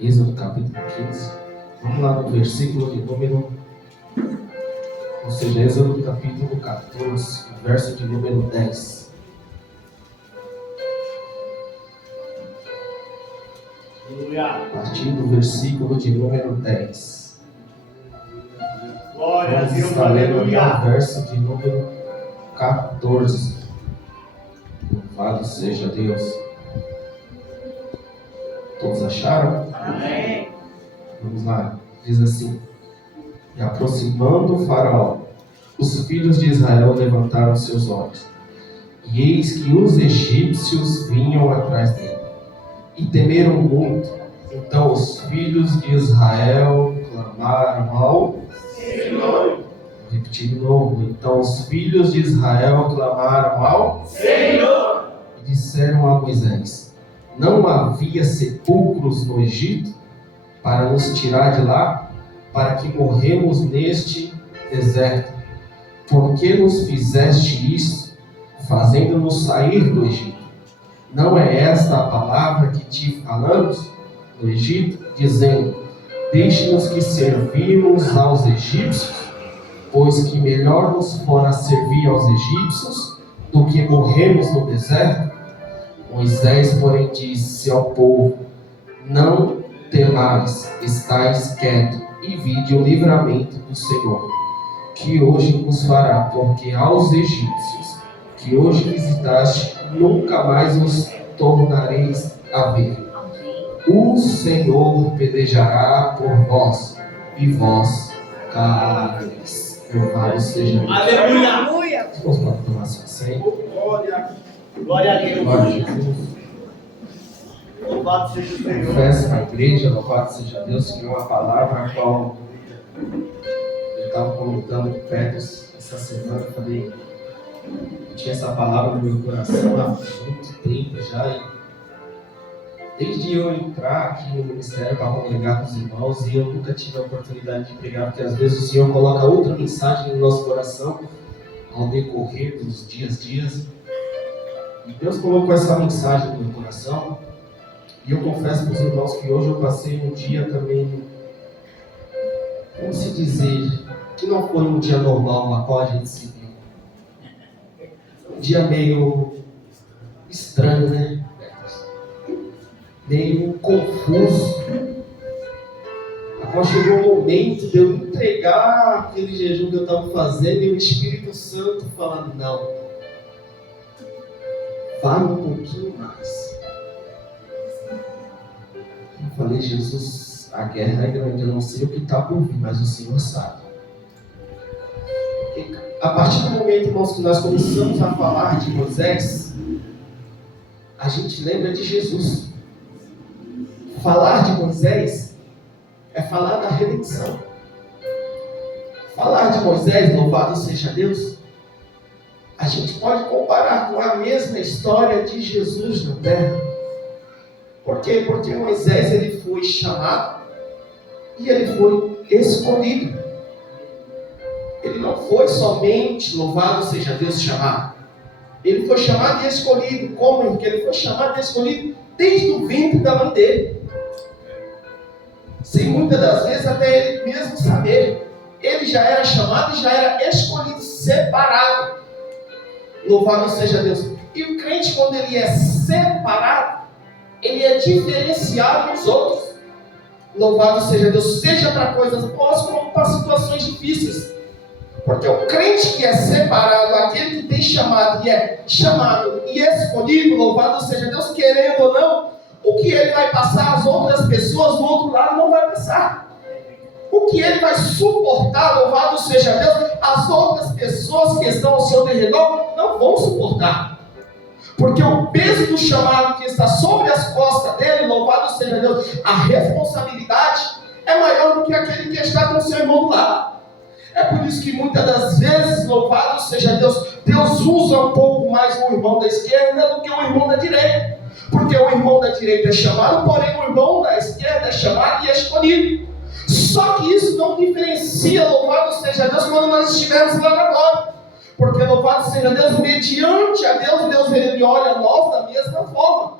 Êxodo capítulo 15. Vamos lá no versículo de número, ou seja, Êxodo capítulo 14, verso de número 10. A partir do versículo de número 10. Glória a Deus, está lendo aleluia. o verso de número 14. Louvado seja Deus. Todos acharam? Amém. Vamos lá. Diz assim: E aproximando o faraó, os filhos de Israel levantaram seus olhos, e eis que os egípcios vinham atrás dele, e temeram muito. Então os filhos de Israel clamaram ao Senhor. Vou repetir de novo. Então os filhos de Israel clamaram ao Senhor. e disseram a Moisés: Não havia sepulcros no Egito para nos tirar de lá, para que morremos neste deserto? Por que nos fizeste isso, fazendo-nos sair do Egito? Não é esta a palavra que te falamos no Egito, dizendo: Deixe-nos que servimos aos egípcios, pois que melhor nos fora servir aos egípcios do que morrermos no deserto? Moisés, porém, disse ao povo: Não temais, estais quieto, e vide o livramento do Senhor, que hoje vos fará, porque aos egípcios que hoje visitaste, nunca mais os tornareis a ver. O Senhor pelejará por vós, e vós calareis. Louvado seja Deus. Aleluia. Vamos para a aclamação sem. Glória. Glória a Deus. Glória a Jesus. Louvado seja o Senhor. Confesso na igreja, louvado seja Deus, que uma palavra a qual eu estava comentando com o Petros essa semana. Eu falei, eu tinha essa palavra no meu coração há muito tempo já, e desde eu entrar aqui no ministério para congregar com os irmãos, e eu nunca tive a oportunidade de pregar, porque às vezes o Senhor coloca outra mensagem no nosso coração ao decorrer dos dias. E Deus colocou essa mensagem no meu coração, e eu confesso para os irmãos que hoje eu passei um dia também, como se dizer, que não foi um dia normal na qual a gente se viu. Um dia meio estranho, né? Meio confuso. A qual chegou o momento de eu entregar aquele jejum que eu estava fazendo e o Espírito Santo falando: não, vai um pouquinho mais. Eu falei: Jesus, a guerra é grande, eu não sei o que está por vir, mas o Senhor sabe. E a partir do momento, irmãos, que nós começamos a falar de Moisés, a gente lembra de Jesus. Falar de Moisés é falar da redenção. Falar de Moisés, louvado seja Deus, a gente pode comparar com a mesma história de Jesus na terra. Por quê? Porque Moisés, ele foi chamado e ele foi escolhido. Ele não foi somente, louvado seja Deus, chamado. Ele foi chamado e escolhido. Como? Porque ele foi chamado e escolhido desde o ventre da mãe dele. Sem muitas das vezes até ele mesmo saber. Ele já era chamado e já era escolhido, separado. Louvado seja Deus. E o crente, quando ele é separado, ele é diferenciado dos outros. Louvado seja Deus. Seja para coisas boas como para situações difíceis. Porque o crente que é separado, aquele que tem chamado e é chamado e escolhido, louvado seja Deus, querendo ou não, o que ele vai passar, as outras pessoas do outro lado não vai passar. O que ele vai suportar, louvado seja Deus, as outras pessoas que estão ao seu derredor não vão suportar. Porque o peso do chamado que está sobre as costas dele, louvado seja Deus, a responsabilidade é maior do que aquele que está com o seu irmão do lado. É por isso que muitas das vezes, louvado seja Deus, Deus usa um pouco mais o irmão da esquerda do que o irmão da direita. Porque o irmão da direita é chamado, porém o irmão da esquerda é chamado e é escolhido. Só que isso não diferencia, louvado seja Deus, quando nós estivermos lá na glória. Porque louvado seja Deus, mediante a Deus, Deus ele olha a nós da mesma forma.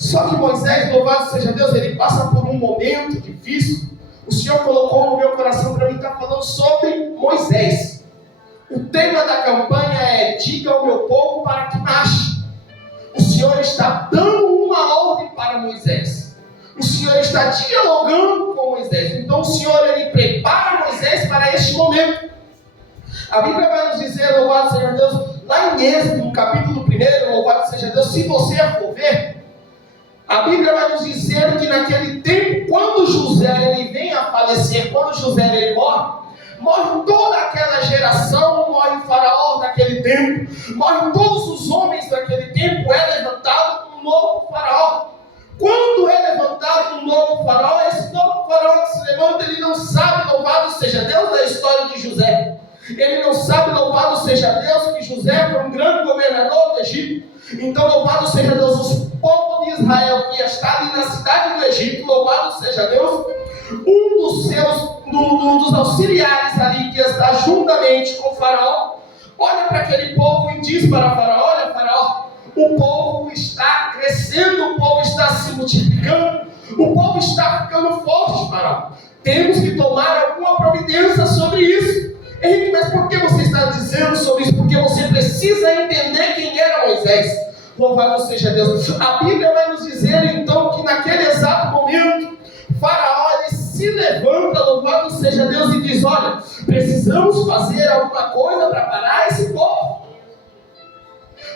Só que Moisés, louvado seja Deus, ele passa por um momento difícil. O Senhor colocou no meu coração para mim estar falando sobre Moisés. O tema da campanha é: diga ao meu povo para que marche. O Senhor está dando uma ordem para Moisés. O Senhor está dialogando com Moisés. Então o Senhor, ele prepara Moisés para este momento. A Bíblia vai nos dizer, louvado seja Deus, lá em Êxodo, no capítulo 1, louvado seja Deus, se você for ver, a Bíblia vai nos dizer que naquele tempo, quando José ele vem a falecer, quando José ele morre toda aquela geração, morre o faraó naquele tempo, morrem todos os homens daquele tempo, é levantado um novo faraó. Quando é levantado um novo faraó, esse novo faraó que se levanta, ele não sabe, louvado seja Deus, da história de José. Ele não sabe, louvado seja Deus, que José foi um grande governador do Egito. Então, louvado seja Deus, o povo de Israel que está ali na cidade do Egito, louvado seja Deus, um dos auxiliares ali que está juntamente com o faraó, olha para aquele povo e diz para o faraó: olha, faraó, o povo está crescendo, o povo está se multiplicando, o povo está ficando forte, faraó. Temos que tomar alguma providência sobre isso. Henrique, mas por que você está dizendo sobre isso? Porque você precisa entender quem era Moisés. Louvado seja Deus. A Bíblia vai nos dizer então que naquele exato momento, Faraó ele se levanta, louvado seja Deus, e diz: olha, precisamos fazer alguma coisa para parar esse povo.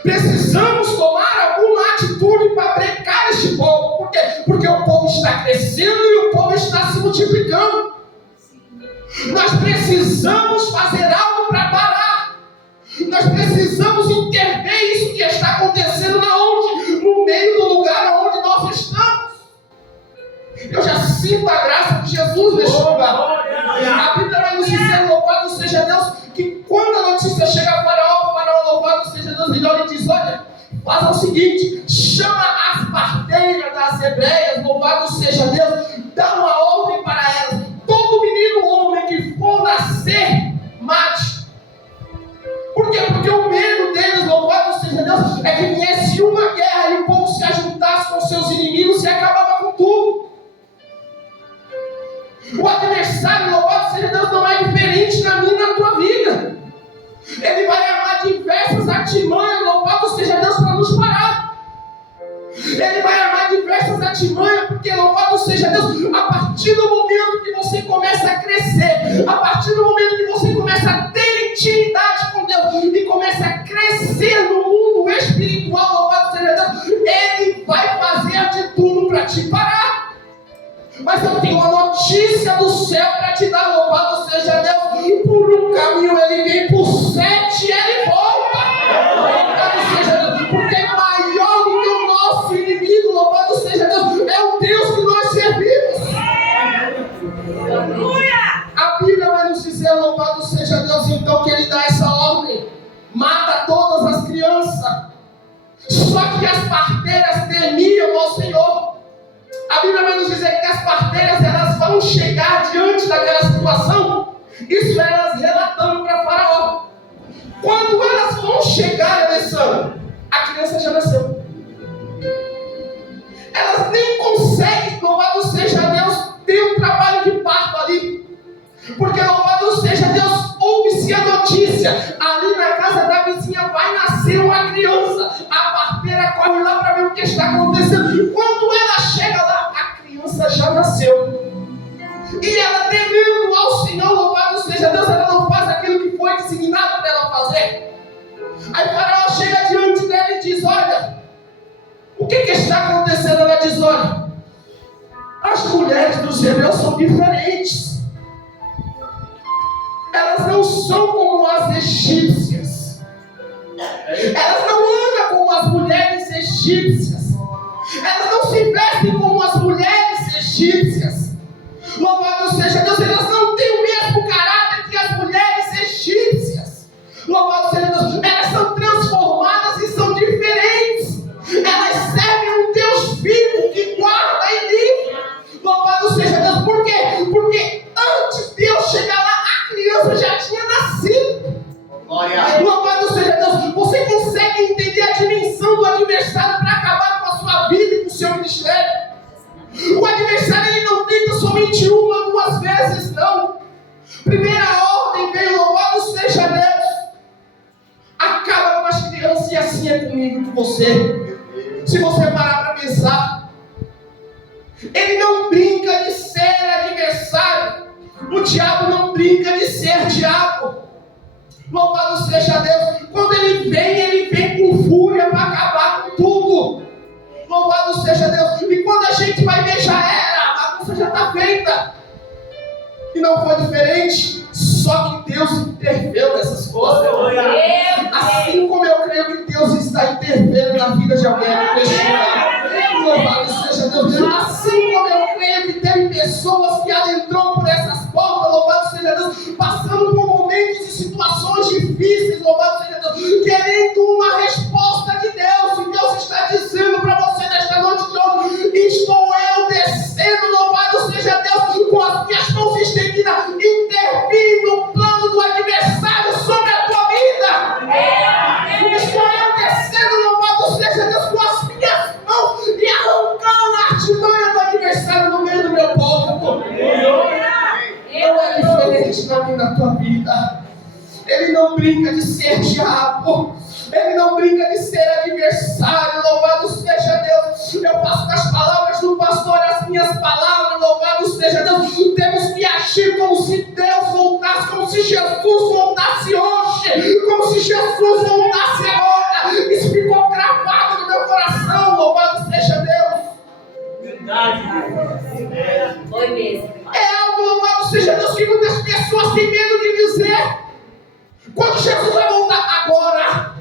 Precisamos tomar alguma atitude para brecar este povo. Por quê? Porque o povo está crescendo e o povo está se multiplicando. Nós precisamos fazer algo para parar. Nós precisamos intervir isso que está acontecendo aonde? No meio do lugar onde nós estamos. Eu já sinto a graça de Jesus neste lugar. A Bíblia vai nos dizer, louvado seja Deus, que quando a notícia chega a Faraó, louvado seja Deus, ele olha e diz: olha, faz o seguinte, chama as parteiras das hebreias, louvado seja Deus, dá uma ordem para elas: todo menino homem que for nascer, mate. Por quê? Porque o medo deles, louvado seja Deus, é que viesse uma guerra e o povo se ajuntasse com seus inimigos e acabava com tudo. O adversário, louvado seja Deus, não é diferente na minha e na tua vida. Ele vai armar diversas artimanhas, louvado seja Deus, para nos parar. Ele vai armar diversas artimanhas, porque louvado seja Deus, a partir do momento que você começa a crescer, a partir do momento que você começa a ter intimidade com Deus e começa a crescer no mundo espiritual, louvado seja Deus, ele vai fazer de tudo para te parar. Mas eu tenho uma notícia do céu para te dar, louvado seja Deus. Por um caminho ele vem, por 7 ele volta. Louvado seja Deus, porque maior do que o nosso inimigo, louvado seja Deus, é o Deus que nós servimos. A Bíblia vai nos dizer, louvado seja Deus, então, que ele dá essa ordem: mata todas as crianças. Só que as parteiras temiam ao Senhor. A Bíblia vai nos dizer que as parteiras elas vão chegar diante daquela situação. Isso elas relatando para Faraó. Quando elas vão chegar, Alessandro, a criança já nasceu. Elas nem conseguem, louvado seja Deus, ter um trabalho de parto ali. Porque louvado seja Deus, ouve-se a notícia: ali na casa da vizinha vai nascer uma criança. A parteira corre lá para ver o que está acontecendo. E quando ela chega lá, a criança já nasceu. E ela, temendo ao Senhor, louvado seja Deus, ela não faz aquilo que foi designado para ela fazer. Aí Faraó chega diante dela e diz: olha, o que está acontecendo? Ela diz: olha, as mulheres dos hebreus são diferentes. Elas não são como as egípcias. Elas não andam como as mulheres egípcias. Elas não se vestem como as mulheres egípcias. Louvado seja Deus, elas não têm o mesmo caráter que as mulheres egípcias. Louvado seja Deus, elas são transformadas e são diferentes. Elas servem um Deus vivo que guarda e livra. Louvado seja Deus, por quê? Porque antes de eu chegar lá, a criança já tinha nascido. Glória. Louvado seja Deus, você consegue entender a dimensão do adversário para acabar com O adversário ele não tenta somente uma, duas vezes, não. Primeira ordem veio, louvado seja Deus. Acaba com as crianças e assim é comigo, com você. Se você parar para pensar, ele não brinca de ser adversário. O diabo não brinca de ser diabo. Louvado seja Deus. Quando ele vem com fúria para acabar com tudo. Louvado seja Deus. E quando a gente vai ver, já era. A bagunça já está feita. E não foi diferente. Só que Deus interveio nessas coisas. Assim como eu creio que Deus está intervindo na vida de alguém neste lugar. Louvado seja Deus. Assim como eu creio que tem pessoas que adentrou por essas portas, louvado seja Deus, passando por momentos e situações difíceis, louvado seja Deus, querendo uma resposta de Deus. E Deus está dizendo para você nesta noite de hoje: estou eu descendo, louvado seja Deus, com as minhas mãos estendidas, intervindo no plano do adversário sobre a tua vida. Estou eu descendo, louvado seja Deus, com as minhas mãos e arrancando a artimanha do adversário no meio do meu povo. Não é diferente na minha e na tua vida. Ele não brinca de ser diabo. Ele não brinca de ser adversário. Louvado seja Deus. Eu faço das palavras do pastor as minhas palavras. Louvado seja Deus. Temos que agir como se Deus voltasse, como se Jesus voltasse hoje, como se Jesus voltasse agora. Isso ficou gravado no meu coração. Louvado seja Deus. Verdade. Foi mesmo. É algo, louvado seja Deus, que muitas pessoas têm medo de dizer. Quando Jesus vai voltar agora?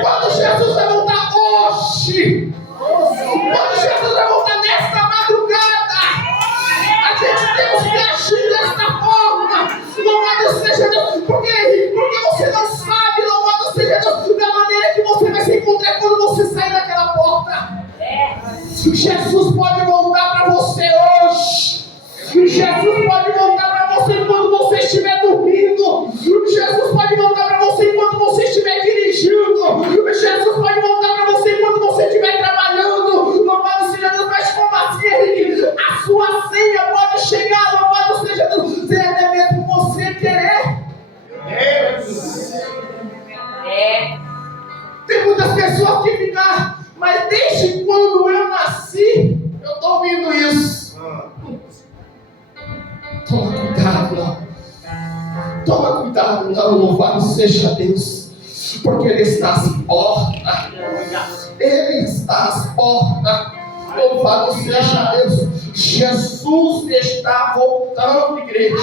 Quando Jesus vai voltar hoje? Quando Jesus vai voltar nesta madrugada? A gente temos que agir desta forma. Louvado seja Deus. Porque você não sabe, louvado seja Deus, da maneira que você vai se encontrar quando você sair daquela porta. Jesus pode voltar para você hoje. Jesus pode voltar para você enquanto você estiver dormindo. Jesus pode voltar para você enquanto você estiver dirigindo. Jesus pode voltar para você enquanto você estiver trabalhando. Louvado seja Deus, mas como assim, Henrique? A sua senha pode chegar, louvado seja Deus, sem até mesmo você querer. Tem muitas pessoas que ficam, mas desde quando eu nasci, eu estou ouvindo isso. Toma cuidado, não. Toma cuidado, não. Louvado seja Deus. Porque Ele está às portas. Ele está às portas. Louvado seja Deus. Jesus está voltando, igreja.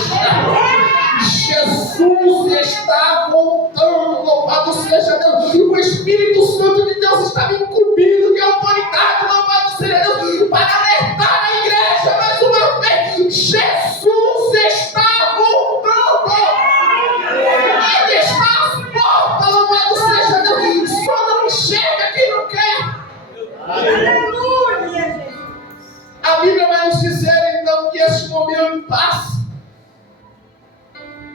Jesus está voltando. Louvado seja Deus. O Espírito Santo de Deus está me incumbindo de autoridade. Louvado seja Deus. Para alertar a igreja mais uma vez. Jesus está voltando. Ele está às portas. Louvado seja Deus. Só não enxerga quem não quer. Aleluia, Jesus. A Bíblia vai nos dizer então que esse momento passa.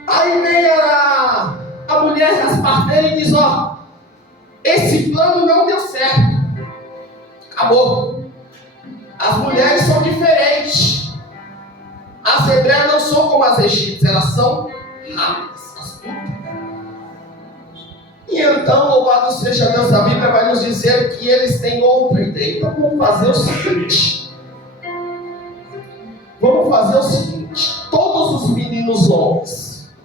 Aí vem a mulher das parteiras e diz: ó, esse plano não deu certo. Acabou. As mulheres são diferentes. As hebreias não são como as egípcias, elas são rápidas, astutas. E então, louvado seja Deus, a Bíblia vai nos dizer que eles têm outra ideia. Então vamos fazer o seguinte. Todos os meninos homens,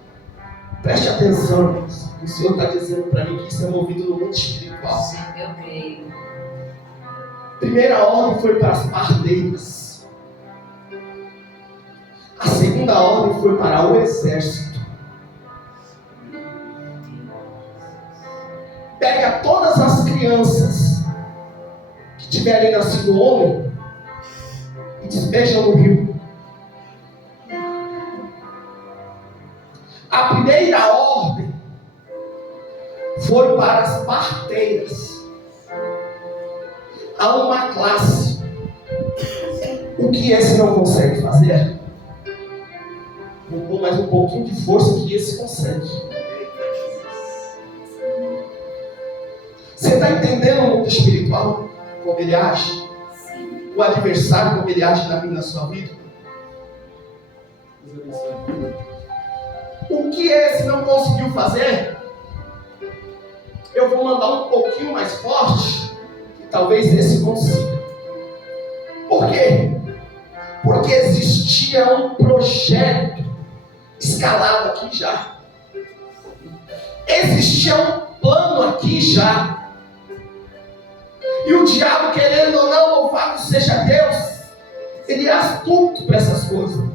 preste atenção, o Senhor está dizendo para mim que isso é movido no mundo espiritual. Eu creio. Primeira ordem foi para as parteiras. A segunda ordem foi para o exército. Pega todas as crianças que tiverem nascido homem e despejam no rio. A primeira ordem foi para as parteiras. Há uma classe. O que esse não consegue fazer? Vou pôr mais um pouquinho de força que esse consegue. Você está entendendo o mundo espiritual? Como ele age? Sim. o adversário, como ele age na minha e na sua vida? O que esse não conseguiu fazer, eu vou mandar um pouquinho mais forte, que talvez esse consiga. Por quê? Porque existia um projeto escalado aqui já. Existia um plano aqui já. E o diabo, querendo ou não, louvado seja Deus, ele é astuto para essas coisas.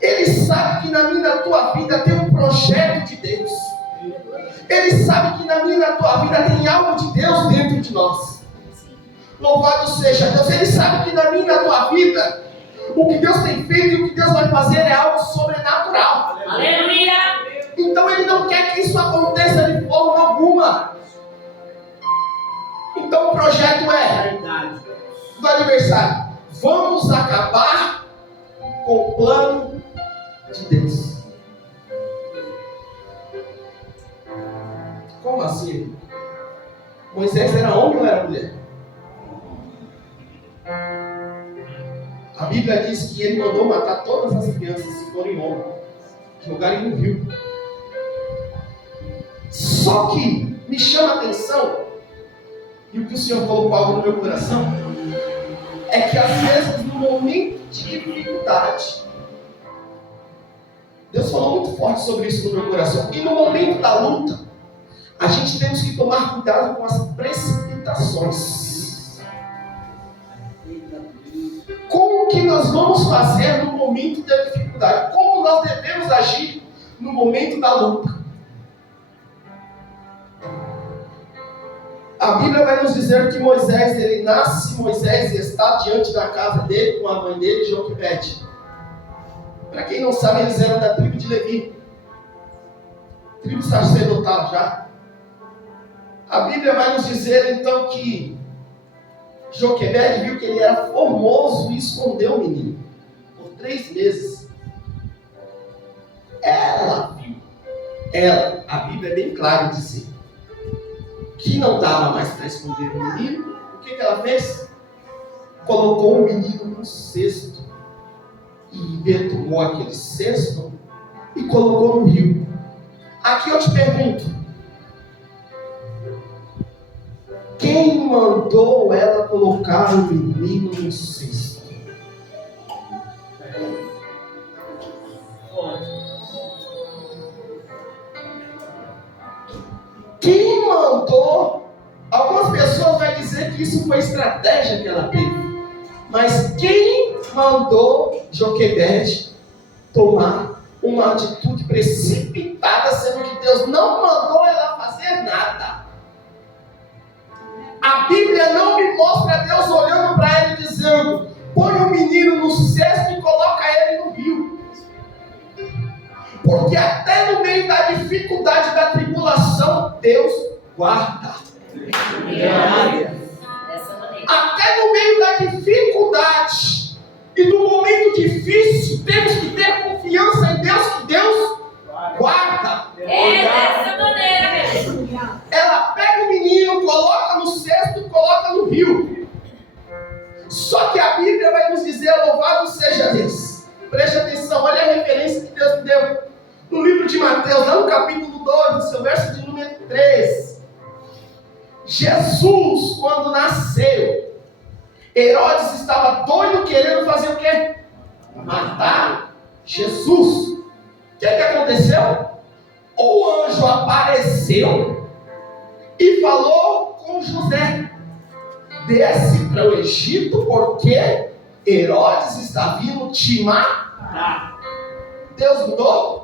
Ele sabe que na minha e na tua vida tem um projeto de Deus. Ele sabe que na minha e na tua vida tem algo de Deus dentro de nós. Louvado seja Deus. Ele sabe que na minha e na tua vida, o que Deus tem feito e o que Deus vai fazer é algo sobrenatural. Aleluia! Então ele não quer que isso aconteça de forma alguma. Então o projeto é do adversário: vamos acabar com o plano de Deus. Como assim? Moisés era homem ou era mulher? A Bíblia diz que ele mandou matar todas as crianças, se forem homens, jogarem no rio. Só que me chama a atenção, e o que o Senhor colocou algo no meu coração, é que às vezes no momento de dificuldade, Deus falou muito forte sobre isso no meu coração, e no momento da luta, a gente temos que tomar cuidado com as precipitações. Como que nós vamos fazer no momento da dificuldade? Como nós devemos agir no momento da luta? A Bíblia vai nos dizer que Moisés, ele nasce Moisés e está diante da casa dele com a mãe dele, Joquebede. Para quem não sabe, eles eram da tribo de Levi, tribo sacerdotal já. A Bíblia vai nos dizer então que Joquebede viu que ele era formoso e escondeu o menino por 3 meses. Ela viu, a Bíblia é bem clara em dizer que não dava mais para esconder o menino. O que ela fez? Colocou o menino num cesto e betumou aquele cesto e colocou no rio. Aqui eu te pergunto: quem mandou ela colocar o menino no cesto? Quem mandou? Algumas pessoas vão dizer que isso foi estratégia que ela teve. Mas quem mandou Joquebede tomar uma atitude precipitada, sendo que Deus não mandou ela fazer nada? A Bíblia não me mostra Deus olhando para ele dizendo: põe o menino no cesto e coloca ele no rio. Porque até no meio da dificuldade, da tribulação, Deus guarda. Até no meio da dificuldade e no momento difícil, temos que ter confiança em Deus, que Deus guarda. É dessa maneira mesmo. Ela pega o menino, coloca no cesto e coloca no rio. Só que a Bíblia vai nos dizer: louvado seja Deus. Preste atenção, olha a referência que Deus deu. No livro de Mateus, lá no capítulo 2, no seu verso de número 3. Jesus, quando nasceu, Herodes estava doido querendo fazer o quê? Matar Jesus. O que aconteceu? O anjo apareceu e falou com José: desce para o Egito, porque Herodes está vindo te matar. Deus mudou?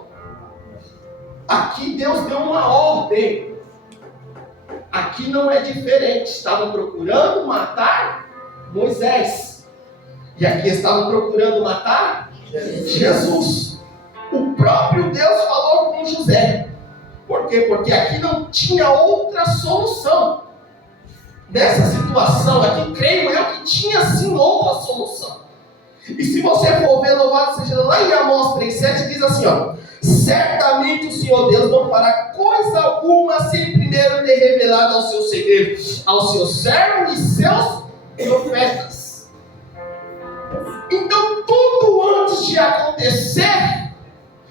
Aqui Deus deu uma ordem. Aqui não é diferente. Estavam procurando matar Moisés. E aqui estavam procurando matar Jesus. O próprio Deus falou com José. Por quê? Porque aqui não tinha outra solução. Nessa situação aqui, creio eu que tinha sim outra solução. E se você for ver, louvado seja, lá em Amós 3,7 diz assim, ó: certamente o Senhor Deus não fará coisa alguma sem primeiro ter revelado ao seu segredo, aos seus servos e seus profetas. acontecer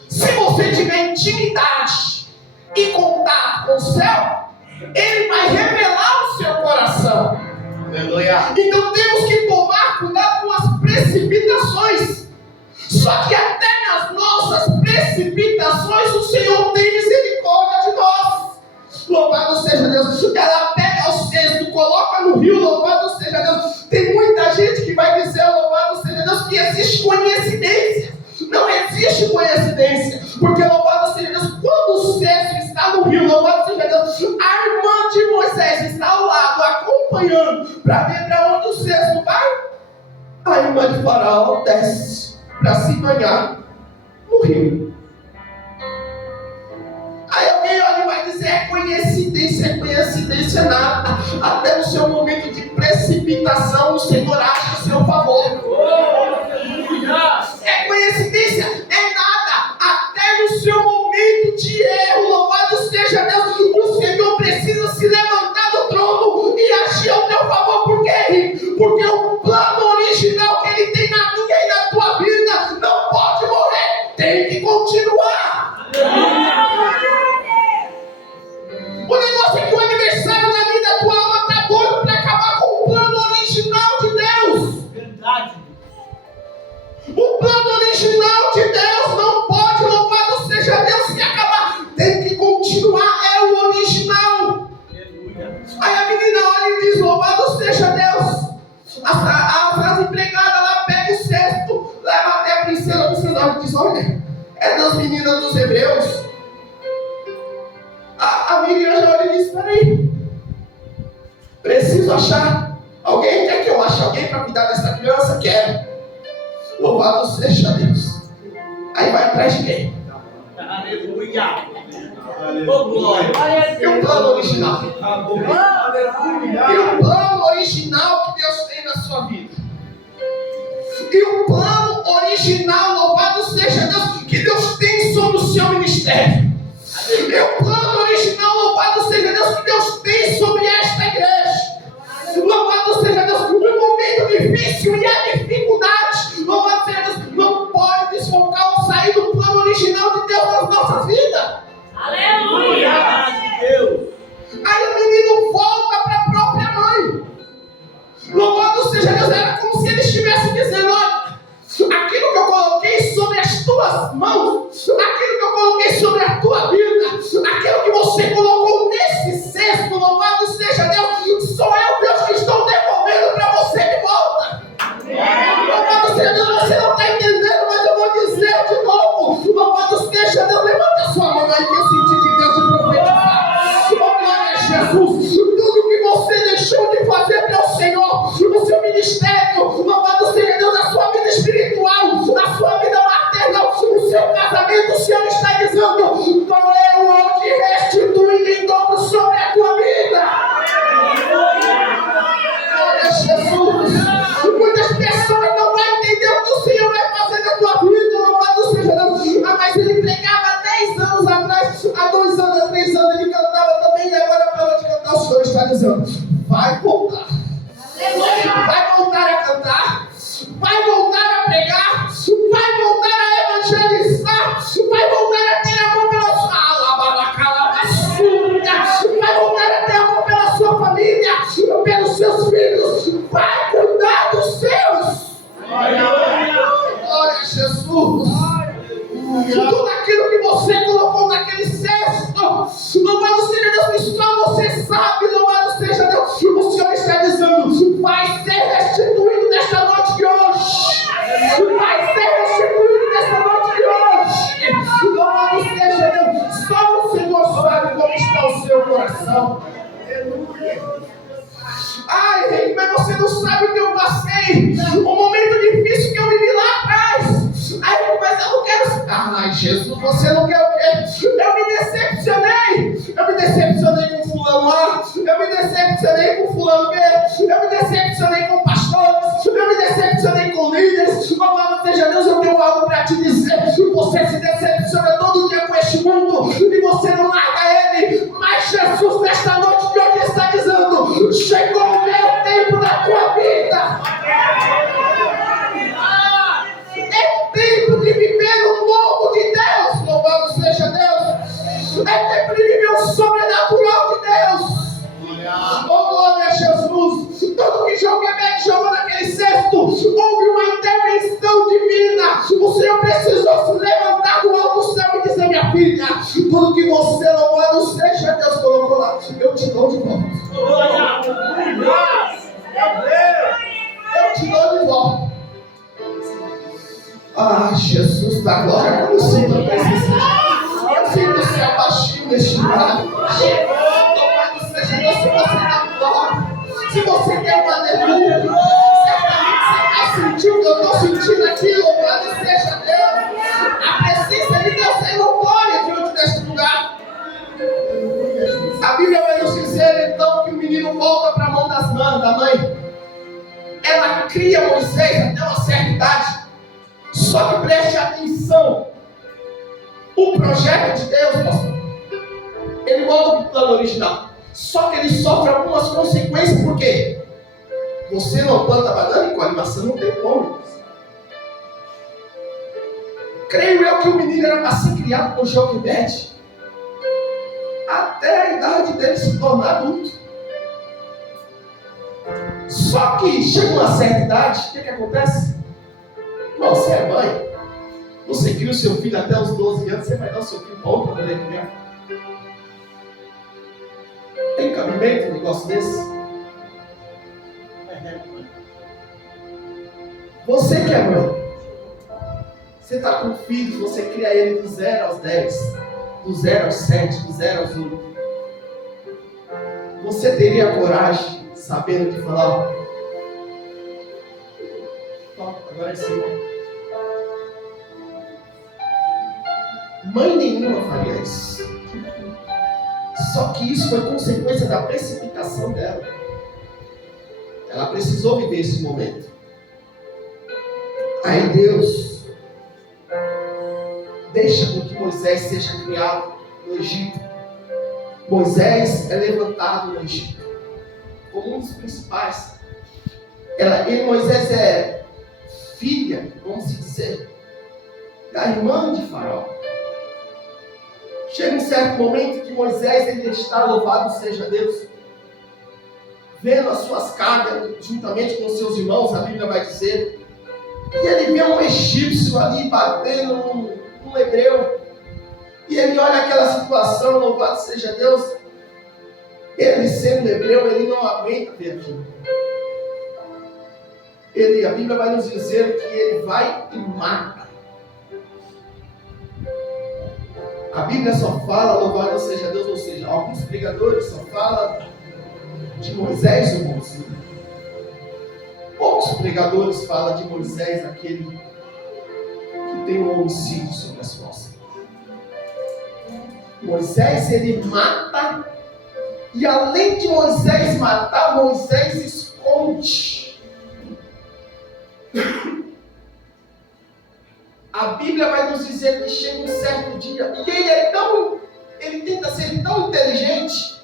se você tiver intimidade e contato com o céu. Ele vai revelar o seu coração. Aleluia. Então temos que tomar cuidado com as precipitações. Só que até nas nossas precipitações o Senhor tem misericórdia de nós. Louvado seja Deus. Ela pega o cesto, coloca no rio, louvado seja Deus. Tem muita gente que vai dizer, louvado seja Deus, que existe coincidência. Não existe coincidência, porque louvado seja Deus, quando o cesto está no rio, louvado seja Deus, a irmã de Moisés está ao lado, acompanhando, para ver para onde o cesto vai. A irmã de Faraó desce para se banhar no rio. Aí alguém olha e vai dizer, é coincidência nada. Até no seu momento de precipitação, o Senhor acha a seu favor. É coincidência? É nada. Até no seu momento de erro, louvado seja Deus, o Senhor precisa se levantar do trono e agir ao teu favor. Por quê? Porque o plano original que Ele tem na minha e na tua vida não pode morrer, tem que continuar. O negócio é que o aniversário da vida da tua alma está doido para acabar com o plano original de Deus. Verdade. O plano original de Deus não pode, louvado seja Deus, se acabar. Tem que continuar, é o original. Aleluia. Aí a menina olha e diz, louvado seja Deus. As empregadas lá pegam o cesto, leva até a princesa e diz, olha, é das meninas dos hebreus. A Miriam já olha e diz, peraí, preciso achar alguém. Quer que eu ache alguém para cuidar dessa criança? Quero. Louvado seja Deus. Aí vai atrás de quem? Aleluia. Oh, glória. E o plano original? Aleluia. E o plano original que Deus tem na sua vida? E o plano original, louvado seja Deus, que Deus tem sobre o seu ministério? E o plano original, louvado seja Deus, que Deus tem sobre esta igreja? Louvado seja Deus, no momento difícil e a dificuldade, louvado seja Deus, não pode desfocar ou sair do plano original de Deus nas nossas vidas. Aleluia. Deus. Aí o menino volta para a própria mãe. Louvado seja Deus, era como se ele estivesse dizendo, olha, aquilo que eu coloquei sobre as tuas mãos, aquilo que eu coloquei sobre a tua vida, aquilo que você colocou nesse cesto, louvado seja Deus, sou eu, Deus, que estou devolvendo para você de volta. Louvado seja Deus, você não está entendendo, mas eu vou dizer de novo, louvado seja Deus, levanta a sua mão aí que eu senti de Deus de profetizar. Oh, glória a Jesus, tudo que você deixou de fazer para o Senhor, no seu ministério, louvado seja Deus, na sua vida espiritual, na sua vida maternal, no seu casamento, o Senhor está dizendo, não é o onde restitui em dobro sobre a tua vida. Glória a Jesus. Muitas pessoas não vão entender o que o Senhor vai fazer na tua vida, louvado seja Deus. Mas ele pregava 10 anos atrás, há 2 anos, há 3 anos, ele cantava também, e agora parou de cantar. O Senhor está dizendo, vai voltar. Vai voltar a cantar, vai voltar a pregar, vai voltar a evangelizar, vai voltar a ter amor pela sua vai voltar a ter amor pela sua família, pelos seus filhos, vai cuidar dos seus. Glória a Jesus. Tudo aquilo que você colocou naquele cesto, louvado seja Deus, que só você sabe, louvado seja Deus, o Senhor está dizendo, vai ser restituído nesta noite de hoje. Vai ser restituído nesta noite de hoje. Louvado seja Deus, só o Senhor sabe como está o seu coração. Ai, gente, mas você não sabe o que eu passei, o momento difícil que eu vivi lá atrás. Ai, mas eu não quero. Ai, Jesus, você não quer o quê? Eu me decepcionei com fulano A, eu me decepcionei com fulano B, eu me decepcionei com pastores, eu me decepcionei com líderes. Louvado seja Deus, eu tenho algo para te dizer. Você se decepciona todo dia com este mundo e você não larga ele, mas Jesus nesta noite de hoje está dizendo, chegou o meu tempo da tua vida. É tempo de viver O Senhor precisou se levantar do alto do céu e dizer: minha filha, tudo que você não pode seja, Deus colocou lá, eu te dou de volta. Eu te dou de volta. Ah, Jesus da glória, como eu sinto a presença. Eu sinto o céu baixinho neste lugar. Louvado seja Deus, se você dá glória, se você quer uma aleluia, certamente você está sentindo o que eu estou sentindo aqui. Louvado seja Deus. A presença de Deus é notória diante deste lugar. A Bíblia vai nos dizer então que o menino volta para a mão da mãe. Ela cria Moisés até uma certa idade. Só que preste atenção. O projeto de Deus, pastor, ele volta para o plano original. Só que ele sofre algumas consequências. Por quê? Você não planta banana e colhe maçã, não tem como. Creio eu que o menino era para ser criado com Joquebede até a idade dele se tornar adulto. Só que chega uma certa idade, o que acontece? Não, você é mãe, você cria o seu filho até os 12 anos, você vai dar o seu filho para outra mulher criar. Tem cabimento um negócio desse? Você que é mãe, você está com filhos, você cria ele do 0 aos 10, do 0 aos 7, do 0 aos 1. Você teria coragem, sabendo de falar, agora é sim. Mãe nenhuma faria isso. Só que isso foi consequência da precipitação dela. Ela precisou viver esse momento. Aí Deus deixa com que Moisés seja criado no Egito. Moisés é levantado no Egito como um dos principais. Moisés é filha, vamos dizer, da irmã de Faraó. Chega um certo momento que Moisés ele está, louvado seja Deus, vendo as suas cargas juntamente com seus irmãos, a Bíblia vai dizer, e ele vê um egípcio ali batendo num hebreu, e ele olha aquela situação, louvado seja Deus, ele sendo hebreu, ele não aguenta ver aquilo. A Bíblia vai nos dizer que ele vai e mata. A Bíblia só fala, louvado seja Deus, ou seja, alguns pregadores só falam de Moisés o bonzinho. Poucos pregadores falam de Moisés, aquele que tem um homicídio sobre as costas. Moisés, ele mata, e além de Moisés matar, Moisés esconde. A Bíblia vai nos dizer que chega um certo dia, e ele tenta ser tão inteligente,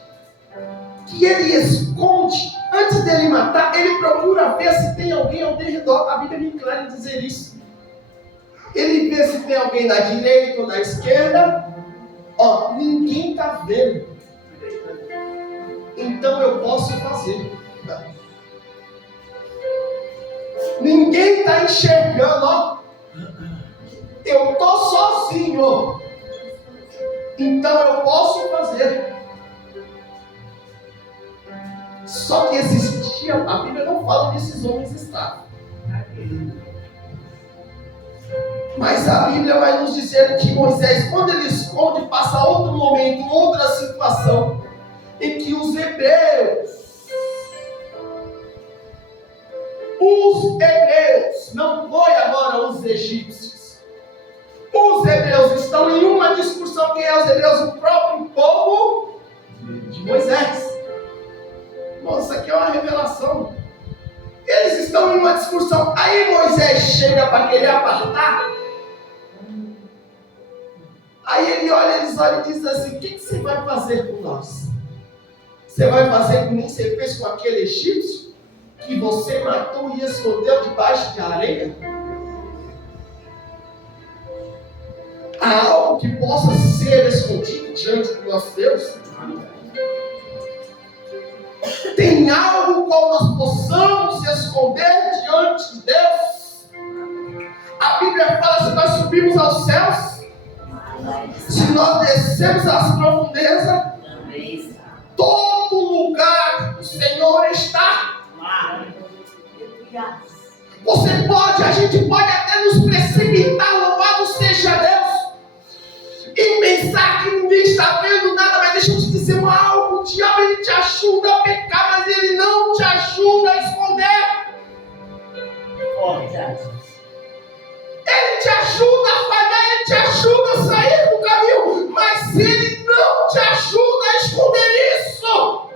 que ele esconde, antes dele matar, ele procura ver se tem alguém ao redor. A Bíblia me inclina a dizer isso. Ele vê se tem alguém na direita ou na esquerda. Ninguém está vendo. Então eu posso fazer. Ninguém está enxergando, eu estou sozinho, então eu posso fazer. Só que existia, a Bíblia não fala desses homens estáveis, mas a Bíblia vai nos dizer que Moisés, quando ele esconde, passa outro momento, outra situação, em que os hebreus, não foi agora os egípcios. Os hebreus estão em uma discussão. Quem é os hebreus? O próprio povo de Moisés. Nossa, aqui é uma revelação. Eles estão em uma discussão. Aí Moisés chega para querer apartar. Aí eles olham e dizem assim: o que você vai fazer com nós? Você vai fazer como você fez com aquele egípcio que você matou e escondeu debaixo de areia? Há algo que possa ser escondido diante do nosso Deus? Tem algo qual nós possamos esconder diante de Deus? A Bíblia fala subirmos aos céus, se nós descermos às profundezas, todo lugar o Senhor está. A gente pode até nos precipitar, louvado seja Deus, e pensar que ninguém está vendo nada, mas deixa eu te dizer algo: o diabo ele te ajuda a pecar, mas ele não te ajuda a esconder. Ele te ajuda a falhar, ele te ajuda a sair do caminho, mas ele não te ajuda a esconder isso.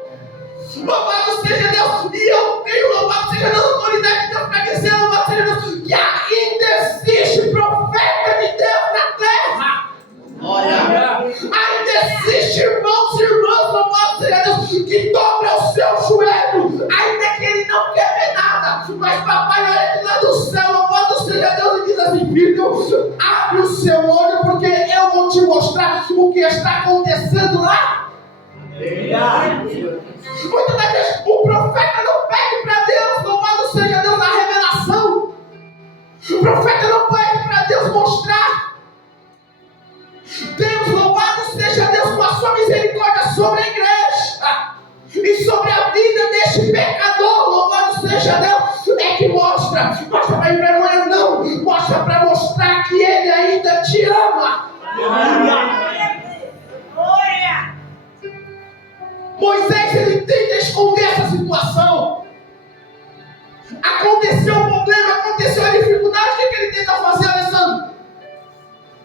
Louvado seja Deus, e eu tenho, louvado seja Deus, autoridade de Deus para dizer, louvado seja Deus, que ainda existe profeta de Deus na terra. Ainda existe irmãos e irmãs, louvado seja Deus, que dobra o seu joelho, ainda que ele não quer ver nada, mas papai olha de lá do céu, louvado seja Deus, e diz assim: filho, abre o seu olho, porque eu vou te mostrar o que está acontecendo lá. Muitas das vezes o profeta não pede para Deus, louvado seja Deus, a revelação. O profeta não pede para Deus mostrar. Deus, louvado seja Deus, com a sua misericórdia sobre a igreja e sobre a vida deste pecador, louvado seja Deus, é que mostra para envergonhar, não, mostra para mostrar que Ele ainda te ama. Moisés, ele tenta esconder essa situação. Aconteceu o problema, aconteceu a dificuldade. O que ele tenta fazer, Alessandro?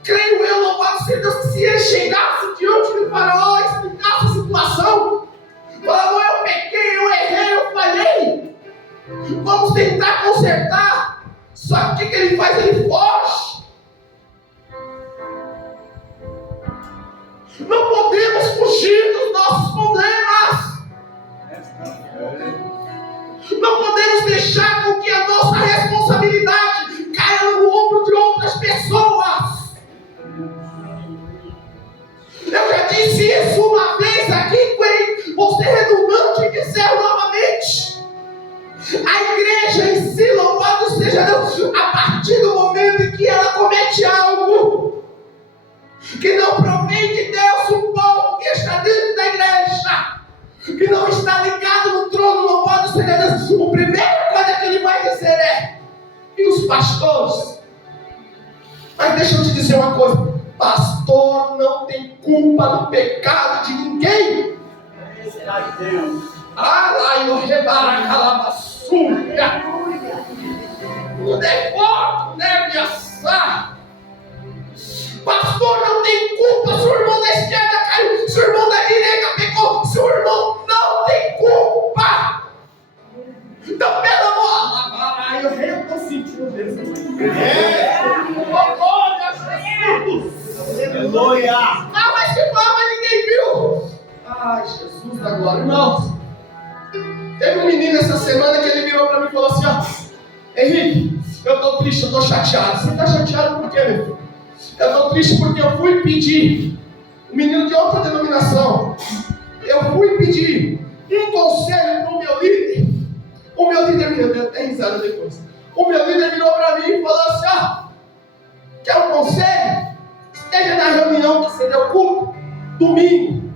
Creio eu, louvado seja Deus, que se ele chegasse diante do faraó e explicasse a situação, falaram: eu pequei, eu errei, eu falhei, vamos tentar consertar. Só que o que ele faz? Ele foge. Não podemos fugir dos nossos problemas. Não podemos deixar com que a nossa responsabilidade caia no ombro de outras pessoas. Eu já disse isso uma vez aqui, vou ser redundante e dizer novamente. A igreja em si, louvado seja Deus, a partir do momento em que ela comete algo que não provém de Deus, o povo que está dentro da igreja, que não está ligado no trono, louvado seja Deus, a primeira coisa que ele vai dizer é: e os pastores? Mas deixa eu te dizer uma coisa: pastor não tem culpa do pecado de ninguém. O devoto deve assar. Pastor não tem culpa se o irmão da esquerda caiu, se o irmão da direita pecou, se o irmão não tem culpa. Então, pelo amor, eu estou sentindo mesmo. Glória a Jesus. Aleluia. Ah, mas que forma ninguém viu. Ai, Jesus da glória. Irmãos, teve um menino essa semana que ele virou para mim e falou assim: ó, Henrique, eu estou triste, eu estou chateado. Você está chateado por quê, meu filho? Eu estou triste porque eu fui pedir, um menino de outra denominação, eu fui pedir um conselho para o meu líder. O meu líder, meu Deus, até risada depois. O meu líder virou para mim e falou assim: ó, quer um conselho? Esteja na reunião que seria o culto, domingo,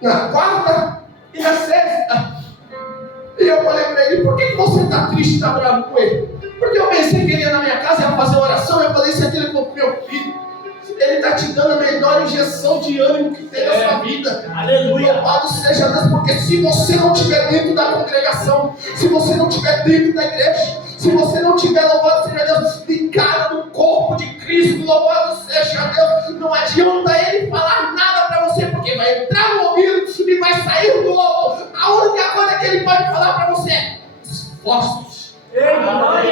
na quarta e na sexta. E eu falei para ele: por que você está triste, está bravo com ele? Porque eu pensei que ele ia na minha casa, ia fazer oração. Eu falei: isso aqui ele falou: meu filho, ele está te dando a melhor injeção de ânimo que tem na sua vida. Aleluia. Louvado seja Deus, porque se você não estiver dentro da congregação, se você não estiver dentro da igreja, se você não estiver, louvado seja Deus, ligado no corpo de Cristo, louvado seja Deus, não adianta ele falar nada para você, porque vai entrar no ouvido e vai sair do outro. A única coisa que ele pode falar para você é: esforce-te. Ah,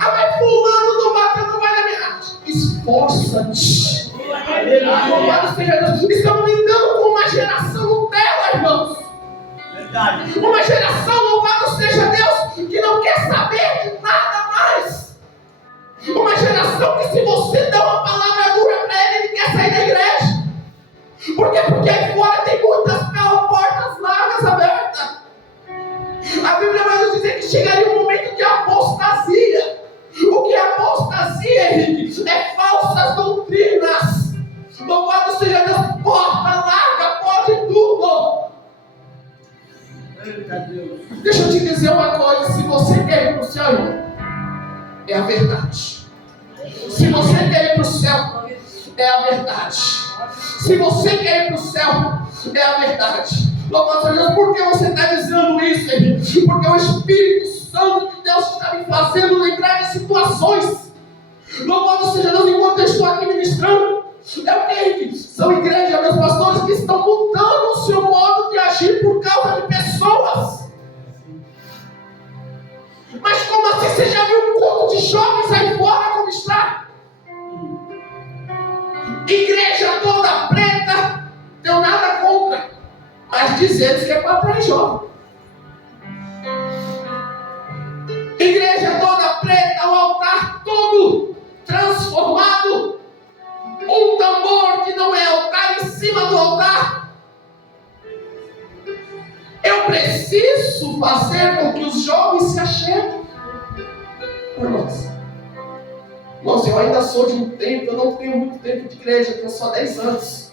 mas fulano não bateu, não vai na minha arte. Esforça-te. Louvado seja Deus. Estamos lidando com uma geração Nutella, irmãos. Verdade. Uma geração, louvado seja Deus, que não quer saber de nada mais. Uma geração que, se você der uma palavra dura para ele quer sair da igreja. Por quê? Porque aí fora tem muitas portas largas abertas. A Bíblia vai nos dizer que chegaria um momento de apostasia. O que é apostasia? dizer uma coisa: se você quer ir para o céu, irmão, é a verdade. Se você quer ir para o céu, é a verdade. Se você quer ir para o céu, é a verdade. Louvado seja Deus. Por que você está dizendo isso, Henrique? Porque o Espírito Santo de Deus está me fazendo lembrar de situações. Louvado seja Deus, enquanto eu estou aqui ministrando. É o que, Henrique? São igrejas, meus pastores, que estão mudando o seu modo de agir por causa de pessoas. Mas como assim? Você já viu um culto de jovens aí fora como está? Igreja toda preta, tenho nada contra, mas diz eles que é para atrair jovem. Igreja toda preta, o altar todo transformado, um tambor que não é altar em cima do altar. Eu preciso fazer com que os jovens se acheguem. Irmãos, eu ainda sou de um tempo, eu não tenho muito tempo de igreja, eu tenho só 10 anos.